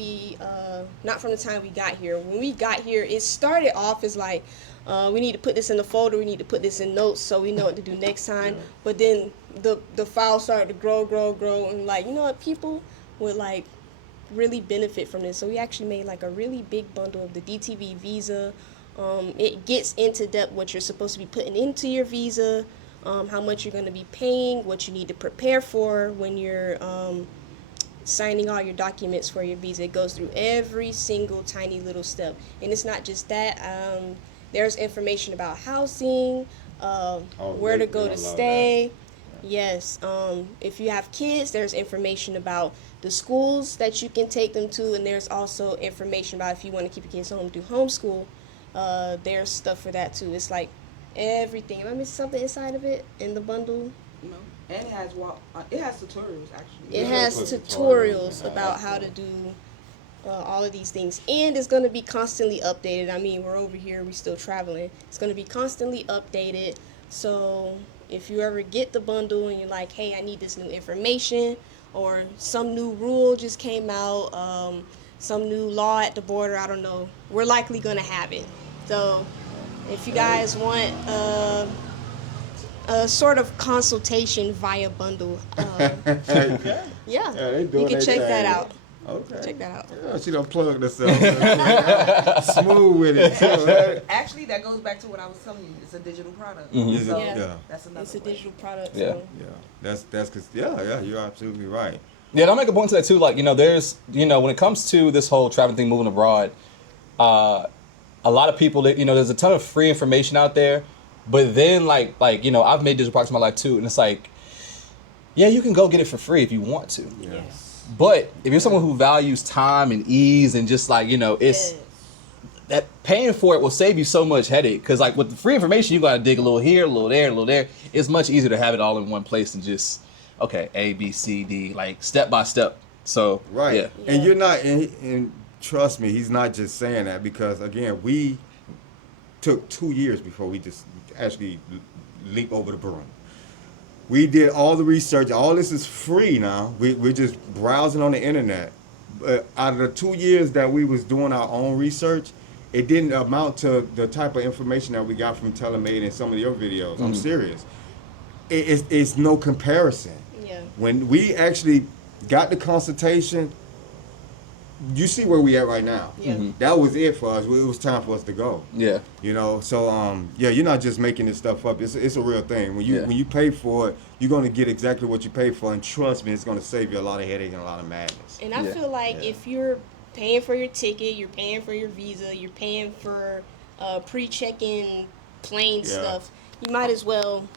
not from the time we got here. When we got here, it started off as like, we need to put this in the folder, we need to put this in notes so we know what to do next time. Yeah. But then the file started to grow, and like, you know what, people would like really benefit from this. So we actually made like a really big bundle of the DTV visa. It gets into depth what you're supposed to be putting into your visa, how much you're going to be paying, what you need to prepare for when you're signing all your documents for your visa. It goes through every single tiny little step. And it's not just that. There's information about housing, where to go to stay. Yes. If you have kids, there's information about the schools that you can take them to, and there's also information about if you want to keep your kids home, do homeschool. There's stuff for that too. It's like everything. Am I missing something inside of it in the bundle? No. And it has tutorials actually. It has tutorials about how to do all of these things, and it's going to be constantly updated. I mean, we're over here, we're still traveling. It's going to be constantly updated. So if you ever get the bundle and you're like, hey, I need this new information, or some new rule just came out, some new law at the border, I don't know, we're likely going to have it. So if you guys want a sort of consultation via bundle, yeah, you can check that out. Okay. Check that out. Yeah, she done plugged herself. Smooth with it. Actually, that goes back to what I was telling you. It's a digital product. Mhm. So Yeah. that's another It's a way. digital product. Yeah. So. Yeah, that's cause you're absolutely right. Yeah, and I'll make a point to that too. Like, there's, when it comes to this whole traveling thing, moving abroad, a lot of people that, there's a ton of free information out there, but then I've made digital products in my life too, and it's like, yeah, you can go get it for free if you want to. Yes. But if you're someone who values time and ease and just it's that paying for it will save you so much headache. Because with the free information, you got to dig a little here, a little there, a little there. It's much easier to have it all in one place and just, okay, A, B, C, D, step by step. So, Right. yeah. And you're not, and trust me, he's not just saying that because, again, we took 2 years before we just actually leap over the broom. We did all the research. All this is free now. We're just browsing on the internet. But out of the 2 years that we was doing our own research, it didn't amount to the type of information that we got from TeleMade and some of your videos. Mm-hmm. I'm serious. It's no comparison. Yeah. When we actually got the consultation, you see where we at right now. Yeah. Mm-hmm. That was it for us. It was time for us to go. Yeah. So you're not just making this stuff up. It's a real thing. When you pay for it, you're gonna get exactly what you pay for, and trust me, it's gonna save you a lot of headache and a lot of madness. And I Yeah. feel like if you're paying for your ticket, you're paying for your visa, you're paying for pre-check-in plane stuff, you might as well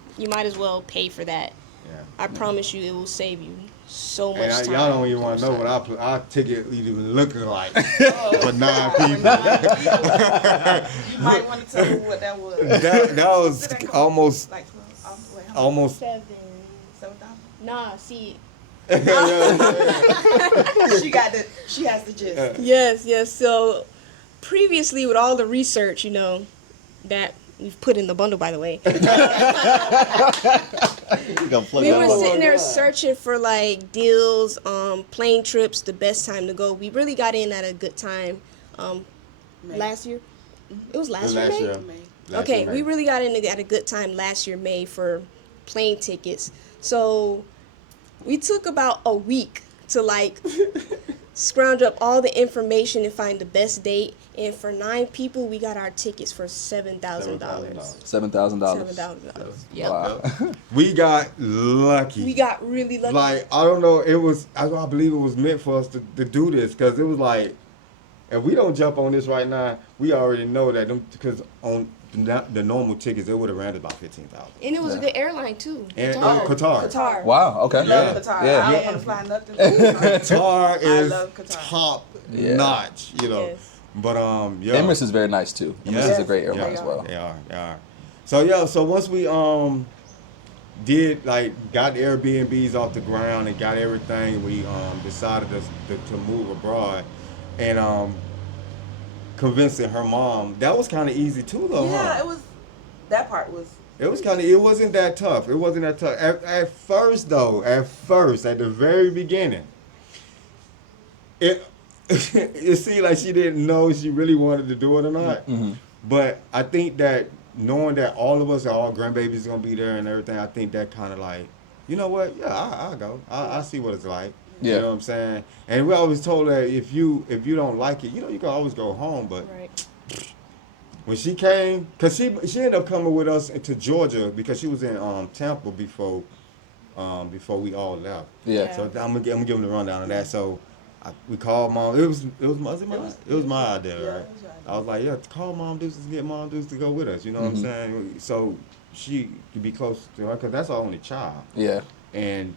pay for that. Yeah. I promise you, it will save you so much And time. y'all don't even want to know what our ticket even looking like for 9 people. You might want to tell me what that was. that was almost Like 12, wait, how much? almost 7. 7,000. Nah, see, She has the gist. Yes. So previously, with all the research, that we've put in the bundle, by the way, we were sitting there searching for like deals, plane trips, the best time to go. We really got in at a good time. Last year, it was last year. Okay, we really got in at a good time last year, May, for plane tickets. So we took about a week to like scrounge up all the information and find the best date. And for 9 people, we got our tickets for $7,000. $7,000. Yep. Wow. We got lucky. We got really lucky. Like, I don't know, I believe it was meant for us to do this, because it was like, if we don't jump on this right now, we already know that because on the normal tickets, it would have ran about $15,000. And it was a good airline too. And Qatar. Wow. Okay. I love Qatar. Yeah. I don't want to fly nothing. Qatar is love Qatar. top Yeah. notch, Yes. But yeah. Emirates is very nice too. Emirates is a great airline as well. They are. So once we got Airbnbs off the ground and got everything, we decided to move abroad, and convincing her mom, that was kind of easy too, though. Yeah, huh? it was. That part was. It wasn't that tough. At first, at the very beginning, it seemed like she didn't know if she really wanted to do it or not. Mm-hmm. But I think that knowing that all of us, all grandbabies gonna be there and everything, I think that kind of like, you know what? Yeah, I'll go. I see what it's like. Yeah. You know what I'm saying? And we always told her, if you don't like it, you can always go home. But Right. when she came, because she ended up coming with us to Georgia, because she was in Tampa before we all left. Yeah. So I'm gonna give them the rundown of that. So we called mom. It was my idea, Yeah, right? it was right. I was like, yeah, call Mom Deuce and get Mom Deuce to go with us. You know what I'm saying? So she could be close to her, because that's our only child. Yeah. And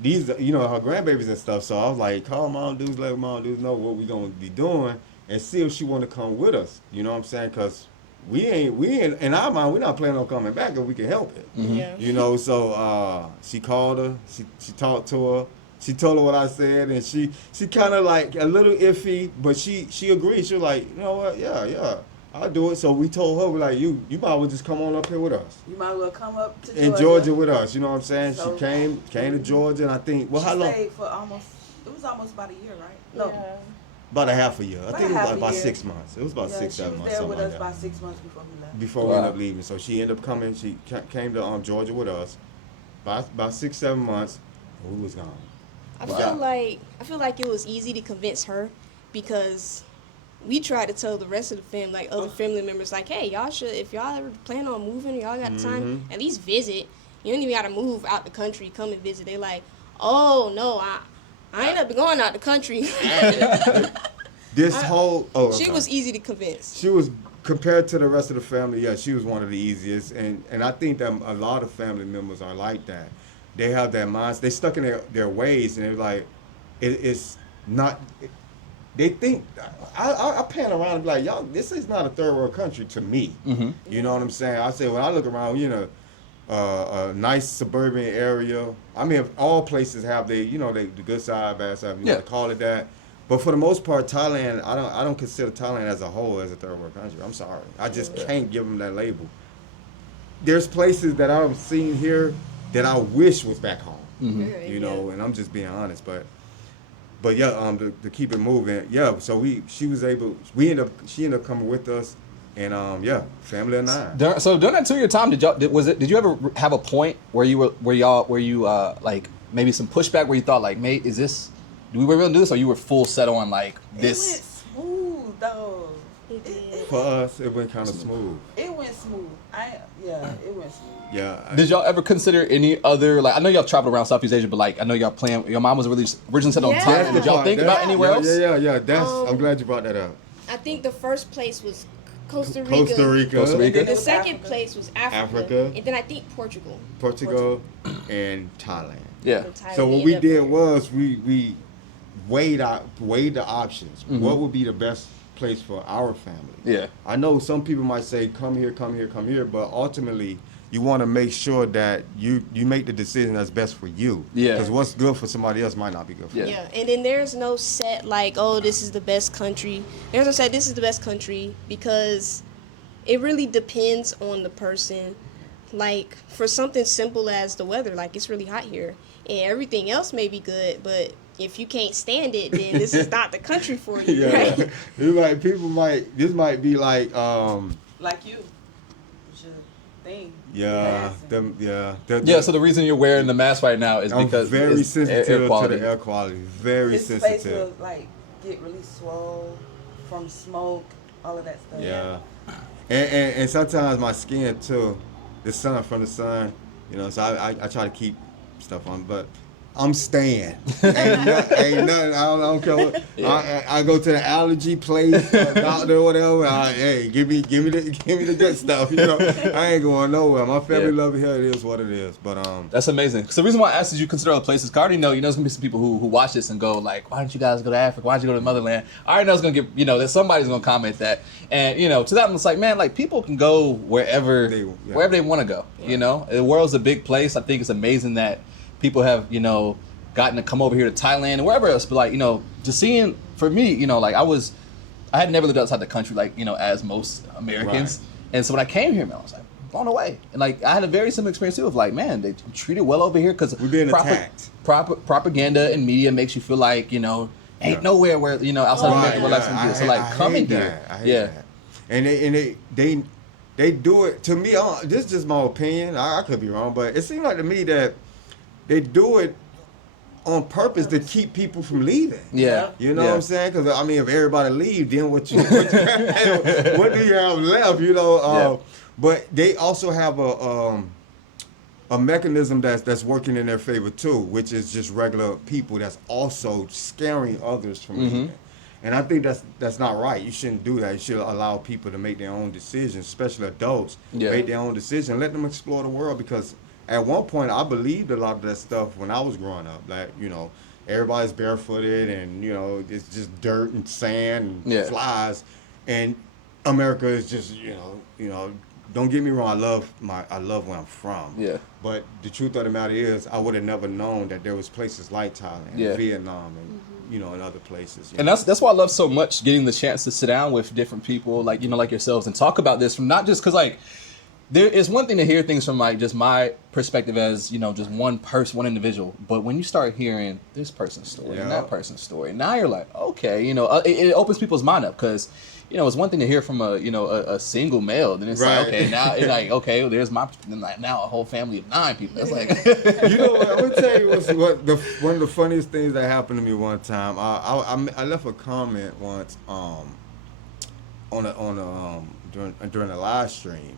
these, her grandbabies and stuff. So I was like, call Mom Deuce, let Mom Deuce know what we gonna be doing, and see if she want to come with us. You know what I'm saying? Because we ain't in our mind, we're not planning on coming back if we can help it. Yeah. So she called her, she talked to her. She told her what I said, and she kind of like a little iffy, but she agreed. She was like, you know what? Yeah, I'll do it. So we told her, we're like, you might as well just come on up here with us. You might as well come up to In Georgia with us, you know what I'm saying? So- She came to Georgia, and I think, well, She how long? stayed for almost about a year, right? No. Yeah. About a half a year. I think it was about year. 6 months. It was about Yeah, 6, she 7 was months, there something with like us that. about 6 months before we left. Before we ended up leaving. So she ended up coming. She came to Georgia with us. About 6, 7 months, and we was gone. I feel like it was easy to convince her, because we tried to tell the rest of the family, like other family members, like, hey, y'all should, if y'all ever plan on moving, y'all got time, at least visit. You don't even gotta move out the country, come and visit. They like, oh no, I ain't up going out the country. She was easy to convince. She was, compared to the rest of the family, yeah, she was one of the easiest, and I think that a lot of family members are like that. They have that mindset. They stuck in their ways, and they're like, it's not. They think I pan around and be like, y'all, this is not a third world country to me. You know what I'm saying? I say, when I look around, a nice suburban area. I mean, all places have the good side, bad side. You want to call it that. But for the most part, Thailand, I don't consider Thailand as a whole as a third world country. I'm sorry, I just can't give them that label. There's places that I've seen here that I wish was back home. And I'm just being honest. But yeah, to keep it moving, yeah. So she ended up coming with us, and family of 9. So during that 2-year time, did you ever have a point where you like maybe some pushback where you thought like, mate, do we really do this, or you were full set on like this? It went smooth though. It did. For us, it went kind of smooth. It went smooth. It went smooth. Yeah. Did y'all ever consider any other, like, I know y'all traveled around Southeast Asia, but like I know y'all your mom was originally set on Yeah. Thailand. Did y'all think about anywhere else? Yeah. I'm glad you brought that up. I think the first place was Costa Rica. Costa Rica. The second place was Africa. And then I think Portugal. And Thailand. Yeah. So what we did was we weighed the options. What would be the best place for our family? Yeah. I know some people might say come here, but ultimately you want to make sure that you make the decision that's best for you. Yeah. Because what's good for somebody else might not be good for you. Yeah, and then there's no set like, oh, this is the best country. There's no set, this is the best country, because it really depends on the person. Like, for something simple as the weather, like, it's really hot here, and everything else may be good, but if you can't stand it, then this is not the country for you, right? It's like this might be like, Like you. It's your thing. yeah, them, Yeah, so the reason you're wearing the mask right now is I'm because very it's sensitive air to quality. the air quality. Very His face sensitive. will like get really swole from smoke, all of that stuff. Yeah. And sometimes my skin too, the sun from the sun, you know, so I try to keep stuff on, but I'm staying. Ain't nothing. I don't care what. I go to the allergy place, doctor or whatever. Hey, give me the good stuff. You know, I ain't going nowhere. My family love it here. It is what it is. But That's amazing. So the reason why I asked is you consider other places. 'Cause I already know, there's gonna be some people who watch this and go like, why don't you guys go to Africa? Why don't you go to the motherland? I already know it's gonna get, that somebody's gonna comment that, and to that it's like, man, like people can go wherever they want to go. The world's a big place. I think it's amazing that people have gotten to come over here to Thailand and wherever else. But like just seeing, for me, like I had never lived outside the country like as most Americans, and so when I came here, man, I was like blown away. And like I had a very similar experience too of like, man, they treated well over here because we're being attacked. Propaganda and media makes you feel like ain't nowhere where outside of America where that's gonna be. So like coming here, I hate that. And they do it to me. This is just my opinion. I could be wrong, but it seems like to me that they do it on purpose to keep people from leaving. Yeah. You know what I'm saying? Because I mean, if everybody leave, then what do you have left? But they also have a mechanism that's working in their favor too, which is just regular people that's also scaring others from leaving. And I think that's not right. You shouldn't do that. You should allow people to make their own decisions, especially adults. Make their own decision. Let them explore the world, because at one point I believed a lot of that stuff when I was growing up. Like, everybody's barefooted and, it's just dirt and sand and flies. And America is just, don't get me wrong, I love where I'm from. Yeah. But the truth of the matter is I would have never known that there was places like Thailand, Vietnam, and and other places. And that's why I love so much getting the chance to sit down with different people like like yourselves and talk about this, from not just because like there is one thing to hear things from like just my perspective as just one person, one individual, but when you start hearing this person's story and that person's story, now you're like, okay, it opens people's mind up, because it's one thing to hear from a single male, then it's like, okay, now it's like, okay, well, there's my, then like now a whole family of 9 people. It's like, what, I'm gonna tell you one of the funniest things that happened to me one time. I left a comment once during a live stream.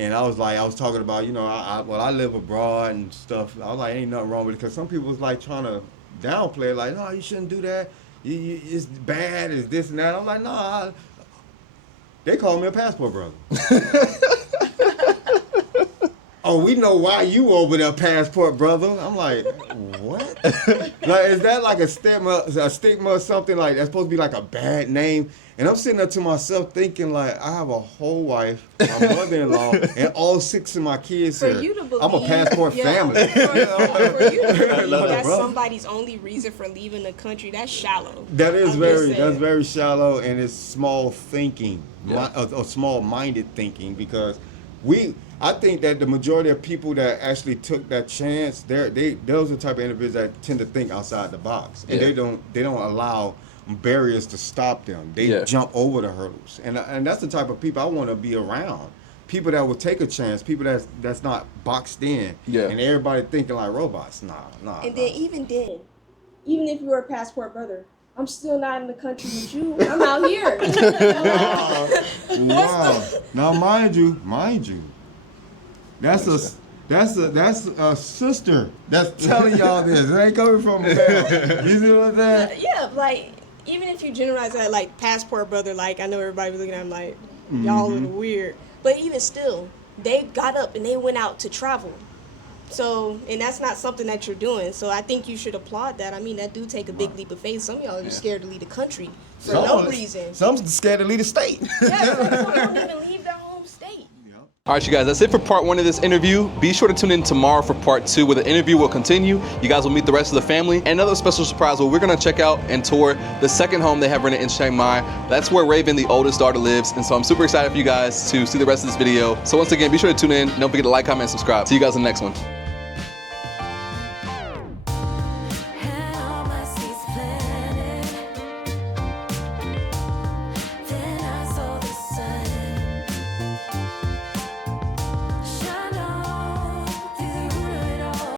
And I was talking about, I live abroad and stuff. I was like, ain't nothing wrong with it, because some people was like trying to downplay it, like, no, you shouldn't do that. It's bad, it's this and that. I'm like, nah. They call me a passport brother. Oh, we know why you over there, passport brother. I'm like, what? Like, is that like a stigma or something? Like, that's supposed to be like a bad name? And I'm sitting there to myself thinking, like, I have a whole wife, my mother-in-law, and all 6 of my kids here. For you to believe, I'm a passport family. For you to believe that's somebody's only reason for leaving the country, that's shallow. That's very shallow, and it's small thinking, or small-minded thinking, because I think that the majority of people that actually took that chance, those are the type of individuals that tend to think outside the box, and they don't allow barriers to stop them. They jump over the hurdles, and that's the type of people I want to be around. People that will take a chance, people that's not boxed in, and everybody thinking like robots. Nah. And then even if you were a passport brother, I'm still not in the country with you. I'm out here. Wow. Now, mind you, that's a sister that's telling y'all this. It ain't coming from a male. You see what I'm saying? Yeah, like, even if you generalize that, like, passport brother, like, I know everybody was looking at him like, y'all are weird. But even still, they got up and they went out to travel. So, and that's not something that you're doing. So I think you should applaud that. I mean, that do take a big leap of faith. Some of y'all are just scared to leave the country for no reason. Some scared to leave the state. Yeah, some don't even leave their home state. All right, you guys, that's it for part 1 of this interview. Be sure to tune in tomorrow for part 2, where the interview will continue. You guys will meet the rest of the family. And another special surprise where we're gonna check out and tour the second home they have rented in Chiang Mai. That's where Raven, the oldest daughter, lives. And so I'm super excited for you guys to see the rest of this video. So once again, be sure to tune in. Don't forget to like, comment, and subscribe. See you guys in the next one.